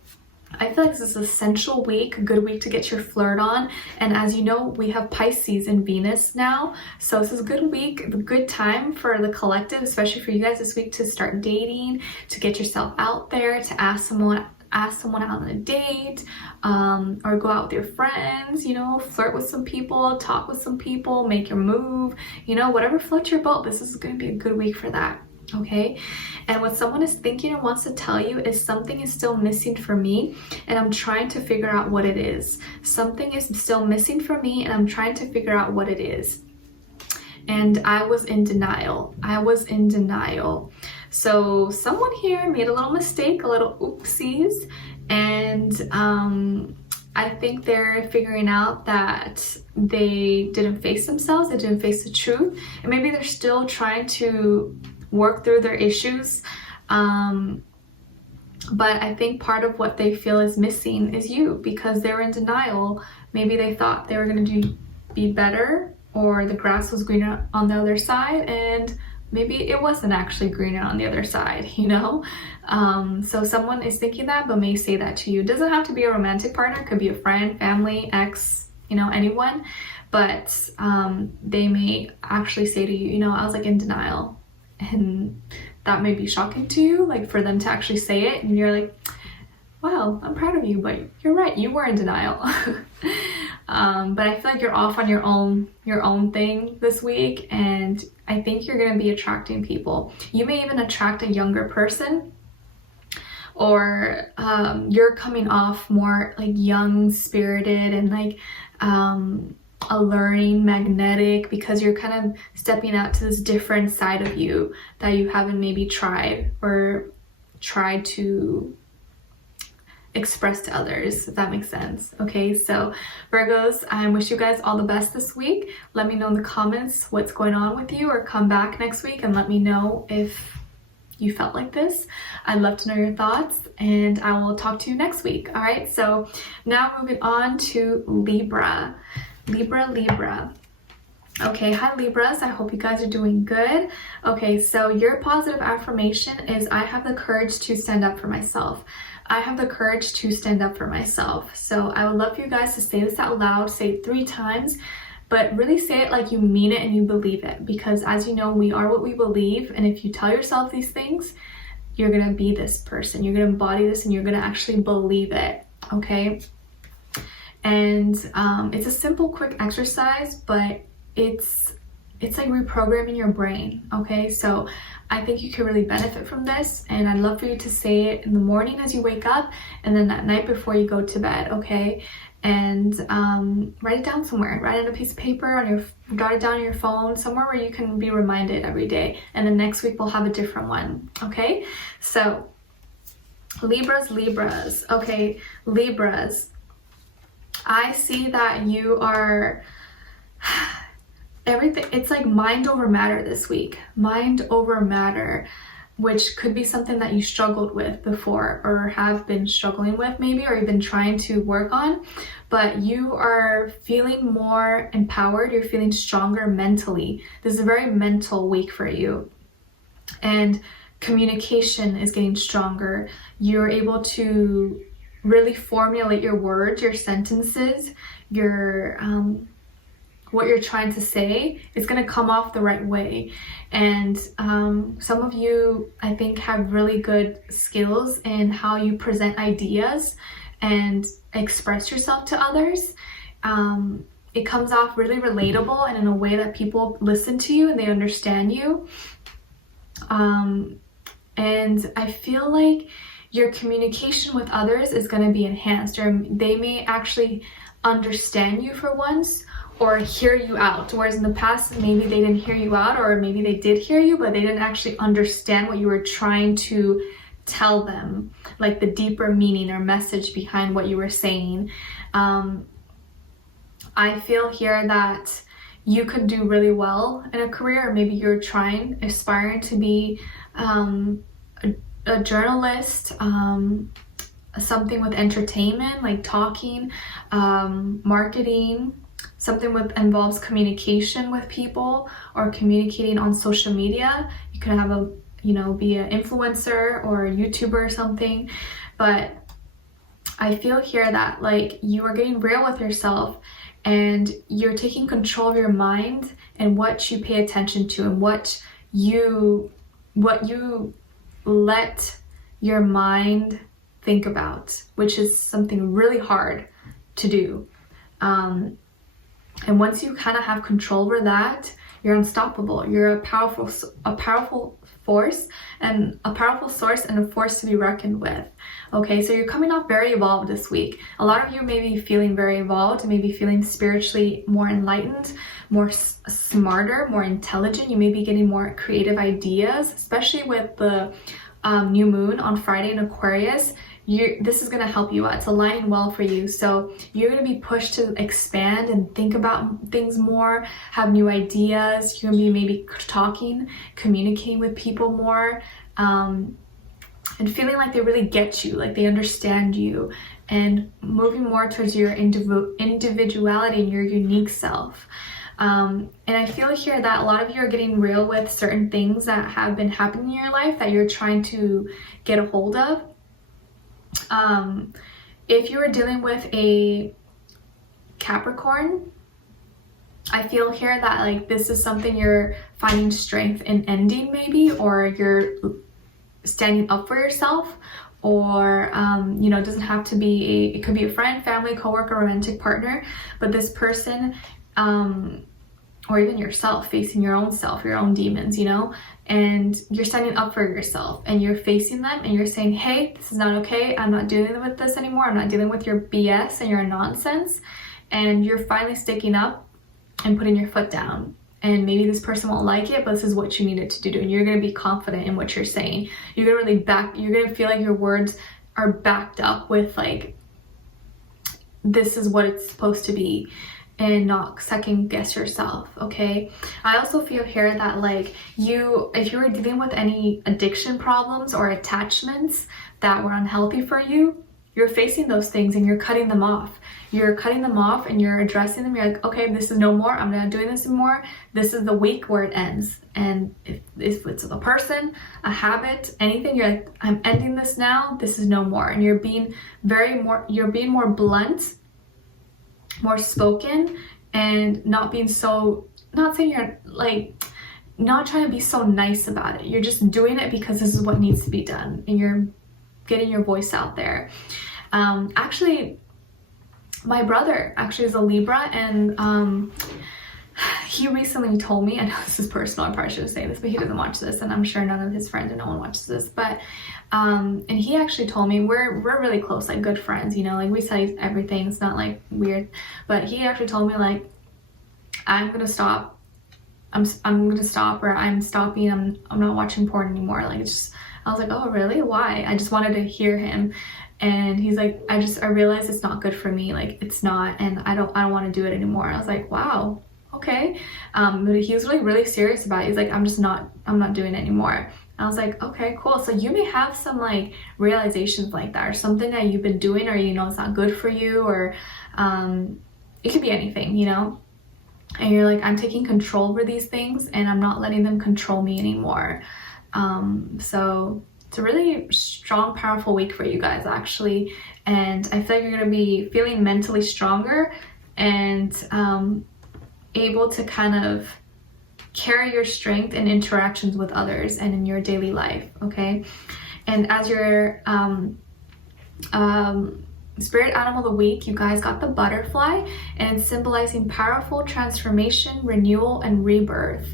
I feel like this is an essential week, a good week to get your flirt on. And as you know, we have Pisces and Venus now. So this is a good week, a good time for the collective, especially for you guys this week, to start dating, to get yourself out there, to ask someone out on a date, or go out with your friends, you know, flirt with some people, talk with some people, make your move, you know, whatever floats your boat. This is going to be a good week for that. Okay, and what someone is thinking and wants to tell you is something is still missing for me, and I'm trying to figure out what it is. Something is still missing for me, and I'm trying to figure out what it is. And I was in denial. So someone here made a little mistake, a little oopsies, and I think they're figuring out that they didn't face themselves, they didn't face the truth, and maybe they're still trying to work through their issues, but I think part of what they feel is missing is you, because they're in denial. Maybe they thought they were going to be better, or the grass was greener on the other side, and maybe it wasn't actually greener on the other side, you know. So someone is thinking that, but may say that to you. It doesn't have to be a romantic partner, it could be a friend, family, ex, you know, anyone, but they may actually say to you, you know, I was like in denial. And that may be shocking to you, like for them to actually say it, and you're like, wow, I'm proud of you, but you're right, you were in denial. But I feel like you're off on your own thing this week, and I think you're going to be attracting people. You may even attract a younger person, or you're coming off more like young spirited and like alluring, magnetic, because you're kind of stepping out to this different side of you that you haven't maybe tried to express to others, if that makes sense. Okay, so Virgos, I wish you guys all the best this week. Let me know in the comments what's going on with you, or come back next week and let me know if you felt like this. I'd love to know your thoughts, and I will talk to you next week. All right, so now moving on to Libra. Okay, hi Libras, I hope you guys are doing good. Okay, so your positive affirmation is, I have the courage to stand up for myself. I have the courage to stand up for myself. So I would love for you guys to say this out loud, say it 3 times, but really say it like you mean it and you believe it, because as you know, we are what we believe, and if you tell yourself these things, you're gonna be this person, you're gonna embody this, and you're gonna actually believe it. Okay, and it's a simple, quick exercise, but it's like reprogramming your brain. Okay, so I think you could really benefit from this, and I'd love for you to say it in the morning as you wake up, and then that night before you go to bed. Okay, and write it down somewhere. Write it on a piece of paper, jot it down on your phone, somewhere where you can be reminded every day, and then next week we'll have a different one. Okay, so Libras. Okay, Libras, I see that you are everything, it's like mind over matter this week. Mind over matter, which could be something that you struggled with before, or have been struggling with maybe, or you've been trying to work on, but you are feeling more empowered, you're feeling stronger mentally. This is a very mental week for you, and communication is getting stronger. You're able to really formulate your words, your sentences, your what you're trying to say is going to come off the right way. And some of you, I think, have really good skills in how you present ideas and express yourself to others. It comes off really relatable and in a way that people listen to you and they understand you. And I feel like your communication with others is going to be enhanced, or they may actually understand you for once, or hear you out, whereas in the past maybe they didn't hear you out, or maybe they did hear you but they didn't actually understand what you were trying to tell them, like the deeper meaning or message behind what you were saying. I feel here that you could do really well in a career, or maybe you're aspiring to be a journalist, something with entertainment, like talking, marketing, something involves communication with people, or communicating on social media. You could have be an influencer or a YouTuber or something. But I feel here that like you are getting real with yourself and you're taking control of your mind and what you pay attention to and what you let your mind think about, which is something really hard to do. And once you kind of have control over that, you're unstoppable. You're a powerful force and a powerful source and a force to be reckoned with. Okay, so you're coming off very evolved this week. A lot of you may be feeling very evolved, maybe feeling spiritually more enlightened, more smarter, more intelligent. You may be getting more creative ideas, especially with the new moon on Friday in Aquarius. This is going to help you out. It's aligning well for you. So you're going to be pushed to expand and think about things more, have new ideas. You're going to be maybe communicating with people more, and feeling like they really get you, like they understand you, and moving more towards your individuality and your unique self. And I feel here that a lot of you are getting real with certain things that have been happening in your life that you're trying to get a hold of. If you are dealing with a Capricorn, I feel here that like this is something you're finding strength in ending maybe, or you're standing up for yourself, or you know, it doesn't have to be it could be a friend, family, coworker, romantic partner, but this person, or even yourself, facing your own self, your own demons, you know, and you're standing up for yourself and you're facing them and you're saying, hey, this is not okay. I'm not dealing with this anymore. I'm not dealing with your BS and your nonsense. And you're finally sticking up and putting your foot down. And maybe this person won't like it, but this is what you needed to do. And you're going to be confident in what you're saying. You're going to you're going to feel like your words are backed up with like, this is what it's supposed to be, and not second guess yourself. Okay, I also feel here that like if you were dealing with any addiction problems or attachments that were unhealthy for you, you're facing those things and you're cutting them off. You're cutting them off and you're addressing them. You're like, okay, this is no more. I'm not doing this anymore. This is the week where it ends. And if it's a person, a habit, anything, you're like, I'm ending this now. This is no more. And you're being more blunt, more spoken, and not saying you're like, not trying to be so nice about it. You're just doing it because this is what needs to be done, and you're getting your voice out there. Actually, my brother actually is a Libra, and he recently told me, I know this is personal, I probably shouldn't say this, but he doesn't watch this, and I'm sure none of his friends and no one watches this, but and he actually told me, we're really close, like good friends, you know, like we say everything, it's not like weird, but he actually told me like, I'm gonna stop, or I'm stopping, I'm not watching porn anymore. Like it's just, I was like, oh really, why? I just wanted to hear him. And he's like, I realized it's not good for me, like it's not, and I don't want to do it anymore. I was like, wow, okay. But he was really serious about it. He's like, I'm not doing it anymore. I was like, okay, cool. So you may have some like realizations like that, or something that you've been doing, or you know it's not good for you, or it could be anything, you know, and you're like, I'm taking control over these things and I'm not letting them control me anymore. So it's a really strong, powerful week for you guys actually, and I feel like you're going to be feeling mentally stronger and able to kind of carry your strength in interactions with others and in your daily life. Okay, and as your spirit animal of the week, you guys got the butterfly, and it's symbolizing powerful transformation, renewal, and rebirth.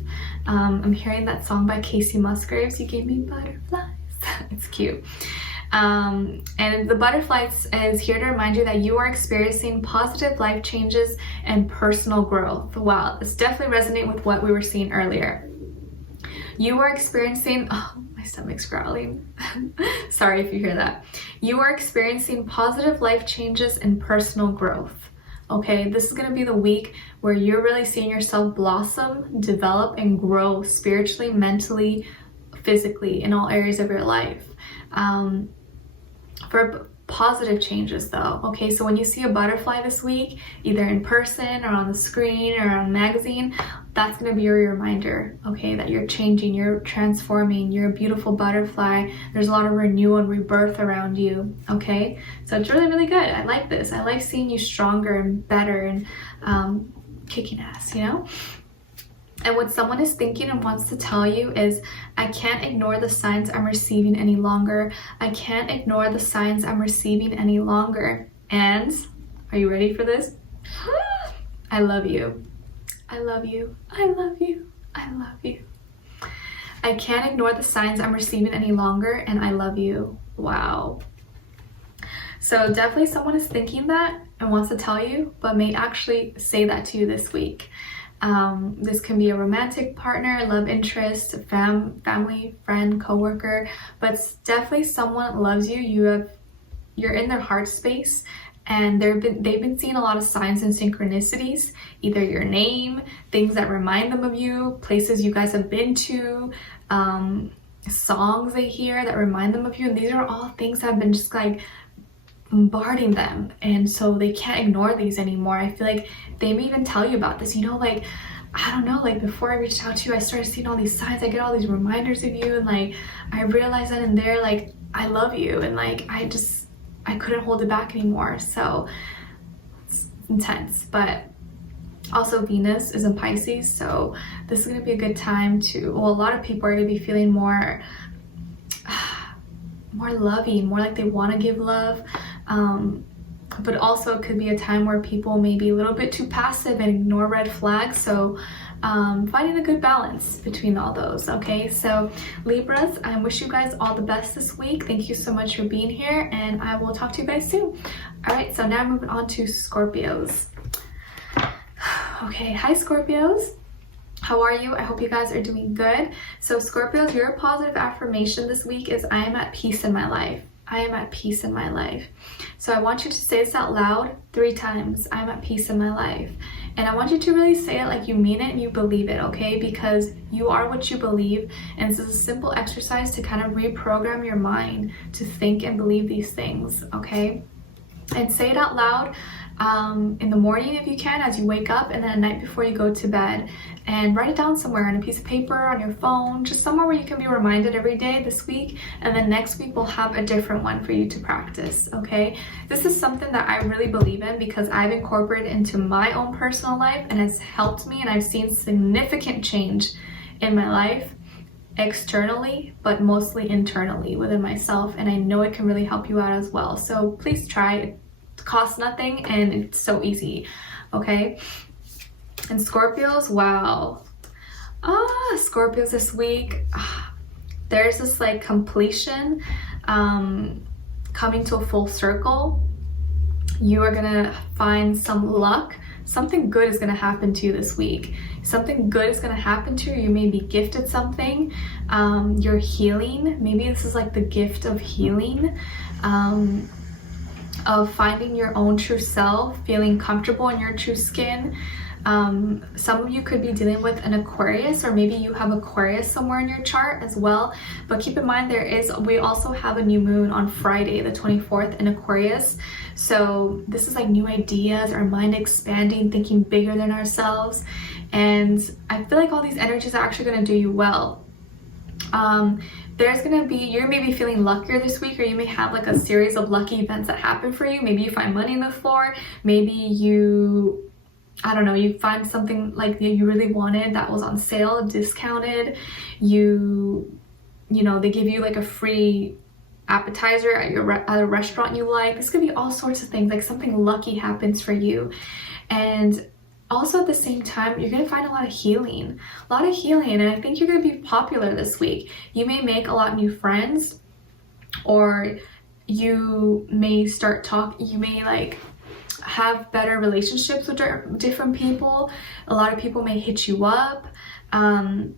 I'm hearing that song by Casey Musgraves, You Gave Me Butterflies. It's cute. And the butterfly is here to remind you that you are experiencing positive life changes and personal growth. Wow, it's definitely resonating with what we were seeing earlier. You are experiencing, oh, my stomach's growling. Sorry if you hear that. You are experiencing positive life changes and personal growth. Okay, this is going to be the week where you're really seeing yourself blossom, develop, and grow spiritually, mentally, physically, in all areas of your life. For positive changes though. Okay, so when you see a butterfly this week, either in person or on the screen or on a magazine, that's going to be your reminder, okay, that you're changing, you're transforming, you're a beautiful butterfly. There's a lot of renewal and rebirth around you, okay? So it's really, really good. I like this. I like seeing you stronger and better and kicking ass, you know? And what someone is thinking and wants to tell you is, I can't ignore the signs I'm receiving any longer. I can't ignore the signs I'm receiving any longer. And, are you ready for this? I love you. I love you. I love you. I love you. I can't ignore the signs I'm receiving any longer, and I love you. Wow. So definitely someone is thinking that and wants to tell you, but may actually say that to you this week. This can be a romantic partner, love interest, family, friend, coworker, but it's definitely someone that loves you. You're in their heart space, and they've been seeing a lot of signs and synchronicities, either your name, things that remind them of you, places you guys have been to, songs they hear that remind them of you. And these are all things that have been just like bombarding them, and so they can't ignore these anymore. I feel like they may even tell you about this, you know, like, I don't know, like before I reached out to you, I started seeing all these signs, I get all these reminders of you, and like I realized that in there, like, I love you, and like I couldn't hold it back anymore. So it's intense. But also Venus is in Pisces, so this is going to be a good time to, well, a lot of people are going to be feeling more loving, more like they want to give love, but also it could be a time where people may be a little bit too passive and ignore red flags. So finding a good balance between all those. Okay, so Libras, I wish you guys all the best this week. Thank you so much for being here, and I will talk to you guys soon. All right, so now moving on to Scorpios. Okay, hi Scorpios. How are you? I hope you guys are doing good. So Scorpios, your positive affirmation this week is, I am at peace in my life. I am at peace in my life. So I want you to say this out loud 3 times. I'm at peace in my life. And I want you to really say it like you mean it and you believe it, okay? Because you are what you believe. And this is a simple exercise to kind of reprogram your mind to think and believe these things, okay? And say it out loud in the morning if you can, as you wake up, and then at night before you go to bed. And write it down somewhere on a piece of paper, on your phone, just somewhere where you can be reminded every day this week. And then next week we'll have a different one for you to practice, okay? This is something that I really believe in because I've incorporated into my own personal life, and it's helped me, and I've seen significant change in my life externally, but mostly internally within myself. And I know it can really help you out as well. So please try. It costs nothing and it's so easy, okay? And Scorpios, wow. Scorpios this week, there's this like completion coming to a full circle. You are gonna find some luck. Something good is gonna happen to you this week. Something good is gonna happen to you. You may be gifted something. You're healing. Maybe this is like the gift of healing, of finding your own true self, feeling comfortable in your true skin. Some of you could be dealing with an Aquarius, or maybe you have Aquarius somewhere in your chart as well. But keep in mind, we also have a new moon on Friday, the 24th, in Aquarius. So this is like new ideas, our mind expanding, thinking bigger than ourselves. And I feel like all these energies are actually going to do you well. There's gonna be, you may be feeling luckier this week, or you may have like a series of lucky events that happen for you. Maybe you find money in the floor. Maybe you, I don't know, you find something like that you really wanted that was on sale, discounted. You know, they give you like a free appetizer at a restaurant you like. This could be all sorts of things, like something lucky happens for you. And also at the same time, you're gonna find a lot of healing, and I think you're gonna be popular this week. You may make a lot of new friends, or you may you may like have better relationships with different people. A lot of people may hit you up. I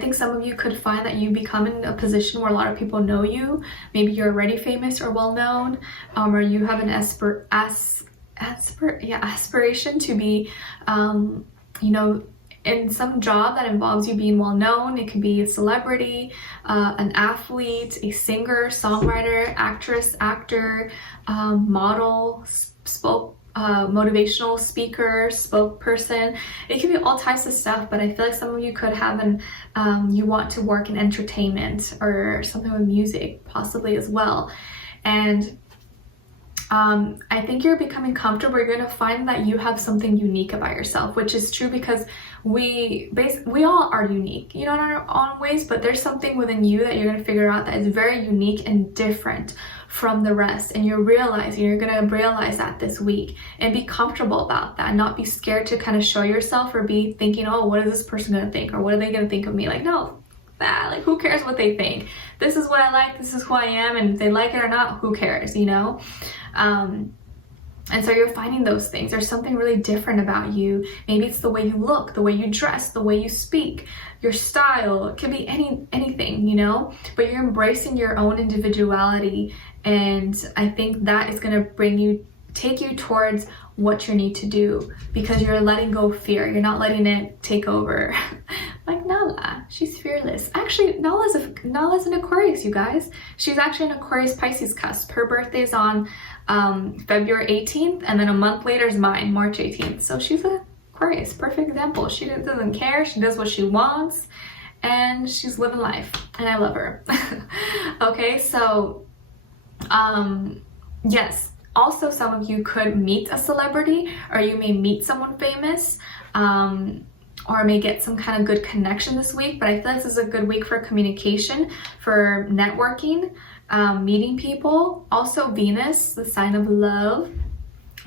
think some of you could find that you become in a position where a lot of people know you. Maybe you're already famous or well known, or you have an aspiration to be, you know, in some job that involves you being well known. It could be a celebrity, an athlete, a singer, songwriter, actress, actor, model, motivational speaker, spokesperson. It can be all types of stuff, but I feel like some of you could have you want to work in entertainment or something with music possibly as well. And I think you're becoming comfortable. You're going to find that you have something unique about yourself, which is true because we all are unique, you know, in our own ways, but there's something within you that you're going to figure out that is very unique and different from the rest. And you're going to realize that this week and be comfortable about that, not be scared to kind of show yourself or be thinking, oh, what is this person going to think? Or what are they going to think of me? Like, no, like, who cares what they think? This is what I like, this is who I am, and if they like it or not, who cares, you know? And so you're finding those things. There's something really different about you. Maybe it's the way you look, the way you dress, the way you speak, your style. It could be anything, you know? But you're embracing your own individuality, and I think that is going to take you towards what you need to do, because you're letting go of fear. You're not letting it take over. Like Nala, she's fearless. Actually, Nala's an Aquarius, you guys. She's actually an Aquarius Pisces cusp. Her birthday is on February 18th, and then a month later is mine, March 18th. So she's an Aquarius, perfect example. She doesn't care. She does what she wants, and she's living life, and I love her. Okay, so yes. Also, some of you could meet a celebrity, or you may meet someone famous, or may get some kind of good connection this week. But I feel like this is a good week for communication, for networking, meeting people. Also, Venus, the sign of love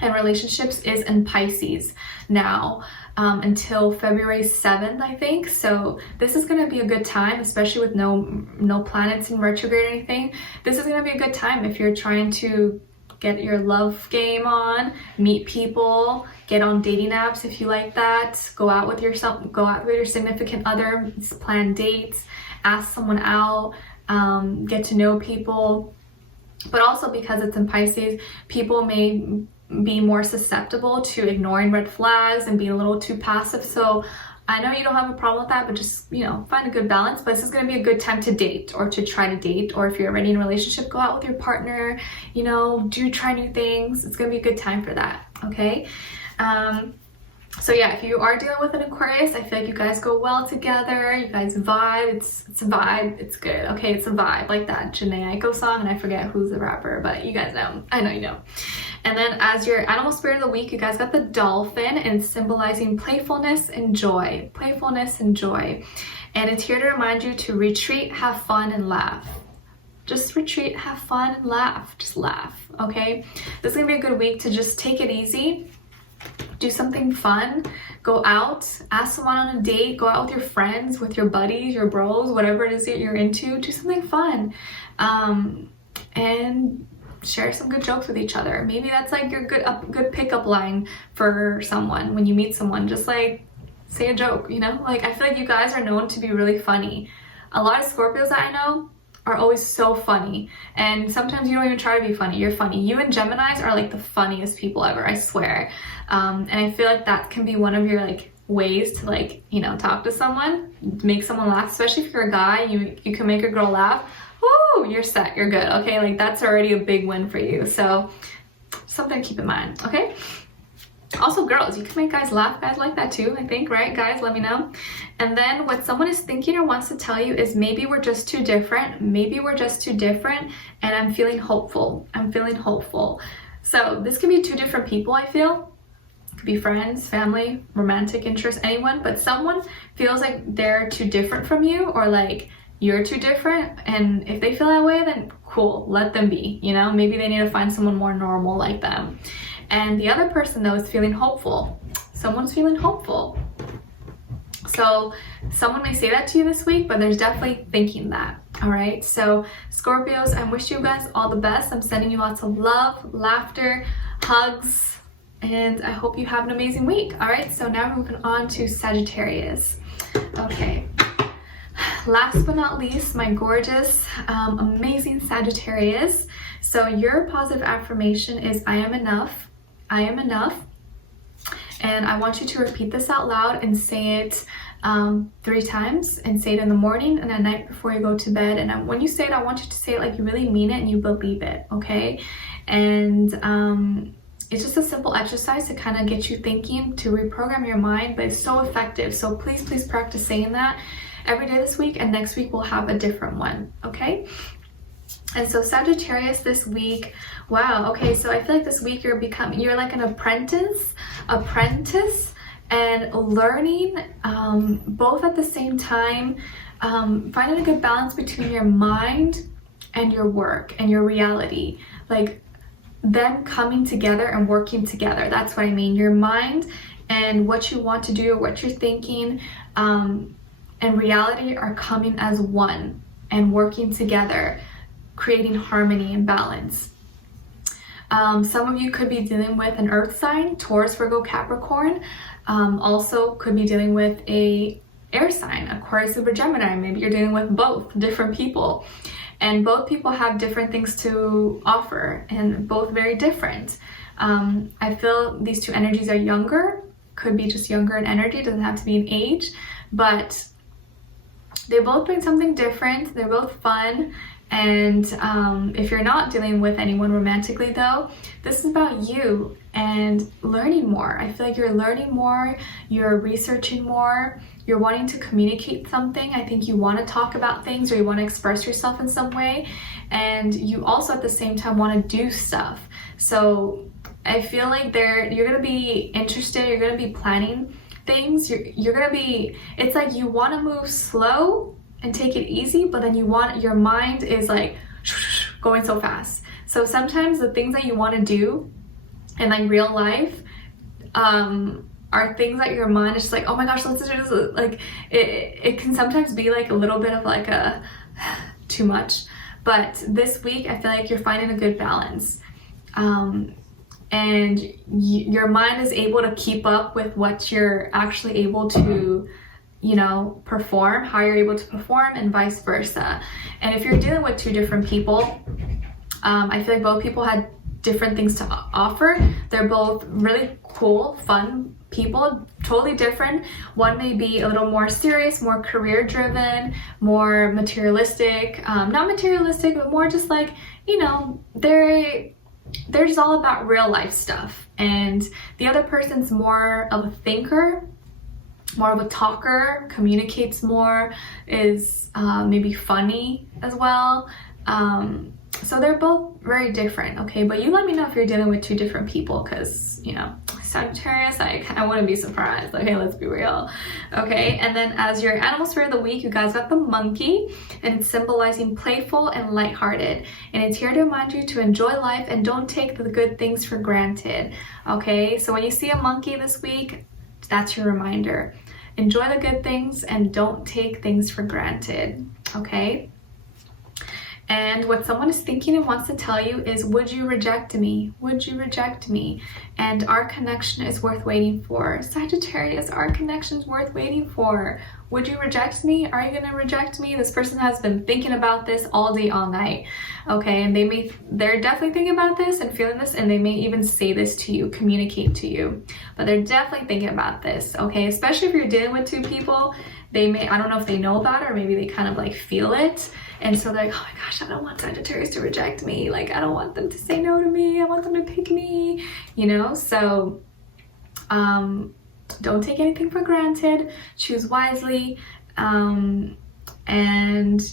and relationships, is in Pisces now until February 7th, I think. So this is going to be a good time, especially with no planets in retrograde or anything. This is going to be a good time if you're trying to get your love game on, meet people, get on dating apps if you like that, go out with your significant other, plan dates, ask someone out, get to know people. But also, because it's in Pisces, people may be more susceptible to ignoring red flags and being a little too passive. So I know you don't have a problem with that, but just, you know, find a good balance. But this is going to be a good time to date, or to try to date, or if you're already in a relationship, go out with your partner, you know, try new things. It's going to be a good time for that, okay? So yeah, if you are dealing with an Aquarius, I feel like you guys go well together, you guys vibe, it's a vibe, it's good, okay? It's a vibe, like that Jhené Aiko song, and I forget who's the rapper, but you guys know, I know you know. And then as your animal spirit of the week, you guys got the dolphin, and symbolizing playfulness and joy. Playfulness and joy. And it's here to remind you to retreat, have fun, and laugh. Just retreat, have fun, and laugh. Just laugh, okay? This is going to be a good week to just take it easy. Do something fun, go out, ask someone on a date, go out with your friends, with your buddies, your bros, whatever it is that you're into. Do something fun, and share some good jokes with each other. Maybe that's like your good pickup line for someone when you meet someone. Just like say a joke, you know? Like, I feel like you guys are known to be really funny. A lot of Scorpios that I know are always so funny, and sometimes you don't even try to be funny. You're funny. You and Geminis are like the funniest people ever, I swear. And I feel like that can be one of your like ways to, like, you know, talk to someone, make someone laugh. Especially if you're a guy, you can make a girl laugh. Woo, you're set, you're good, okay? Like, that's already a big win for you. So something to keep in mind, okay? Also, girls, you can make guys laugh. Guys like that too, I think, right? Guys, let me know. And then what someone is thinking or wants to tell you is, maybe we're just too different. Maybe we're just too different, and I'm feeling hopeful. I'm feeling hopeful. So this can be two different people, I feel. It could be friends, family, romantic interest, anyone. But someone feels like they're too different from you, or like you're too different. And if they feel that way, then cool, let them be, you know? Maybe they need to find someone more normal like them. And the other person, though, is feeling hopeful. Someone's feeling hopeful. So someone may say that to you this week, but there's definitely thinking that, all right? So Scorpios, I wish you guys all the best. I'm sending you lots of love, laughter, hugs, and I hope you have an amazing week, all right? So now moving on to Sagittarius. Okay. Last but not least, my gorgeous, amazing Sagittarius. So your positive affirmation is, I am enough. I am enough. And I want you to repeat this out loud and say it 3 times, and say it in the morning and at night before you go to bed. And when you say it, I want you to say it like you really mean it and you believe it, okay? And it's just a simple exercise to kind of get you thinking, to reprogram your mind, but it's so effective. So please, please practice saying that every day this week, and next week we'll have a different one, okay? And so Sagittarius this week, wow, okay, so I feel like this week you're like an apprentice and learning both at the same time, finding a good balance between your mind and your work and your reality, like them coming together and working together. That's what I mean. Your mind and what you want to do, what you're thinking, and reality are coming as one and working together, creating harmony and balance. Some of you could be dealing with an earth sign, Taurus, Virgo, Capricorn. Also could be dealing with a air sign, Aquarius, Libra, Gemini. Maybe you're dealing with both different people. And both people have different things to offer and both very different. I feel these two energies are younger, could be just younger in energy, doesn't have to be an age, but they both bring something different. They're both fun. And if you're not dealing with anyone romantically though, this is about you and learning more. I feel like you're learning more, you're researching more, you're wanting to communicate something. I think you want to talk about things, or you want to express yourself in some way, and you also at the same time want to do stuff. So I feel like you're going to be interested, you're going to be planning things, you're going to be, it's like you want to move slow and take it easy, but then your mind is like going so fast. So sometimes the things that you want to do in like real life are things that your mind is just like, oh my gosh, let's do this. Like it can sometimes be like a little bit of like a too much. But this week I feel like you're finding a good balance, and your mind is able to keep up with what you're actually able to, you know, perform, how you're able to perform, and vice versa. And if you're dealing with two different people, I feel like both people had different things to offer. They're both really cool, fun people, totally different. One may be a little more serious, more career driven, more materialistic, not materialistic, but more just like, you know, they're just all about real life stuff. And the other person's more of a thinker, more of a talker, communicates more, is maybe funny as well. So they're both very different, okay? But you let me know if you're dealing with two different people, because, you know, Sagittarius, I wouldn't be surprised. Okay, let's be real. Okay, and then as your animal spirit of the week, you guys got the monkey, and it's symbolizing playful and lighthearted. And it's here to remind you to enjoy life and don't take the good things for granted. Okay, so when you see a monkey this week, that's your reminder. Enjoy the good things and don't take things for granted, okay? And what someone is thinking and wants to tell you is, would you reject me? Would you reject me? And our connection is worth waiting for. Sagittarius, our connection is worth waiting for. Would you reject me? Are you gonna reject me? This person has been thinking about this all day, all night. Okay, and they're definitely thinking about this and feeling this, and they may even say this to you, communicate to you. But they're definitely thinking about this, okay? Especially if you're dealing with two people, they may, I don't know if they know about it, or maybe they kind of like feel it. And so they're like, oh my gosh, I don't want Sagittarius to reject me. Like, I don't want them to say no to me. I want them to pick me, you know? So don't take anything for granted. Choose wisely, and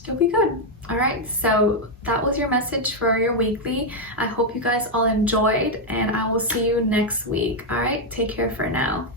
you'll be good. All right, so that was your message for your weekly. I hope you guys all enjoyed, and I will see you next week. All right, take care for now.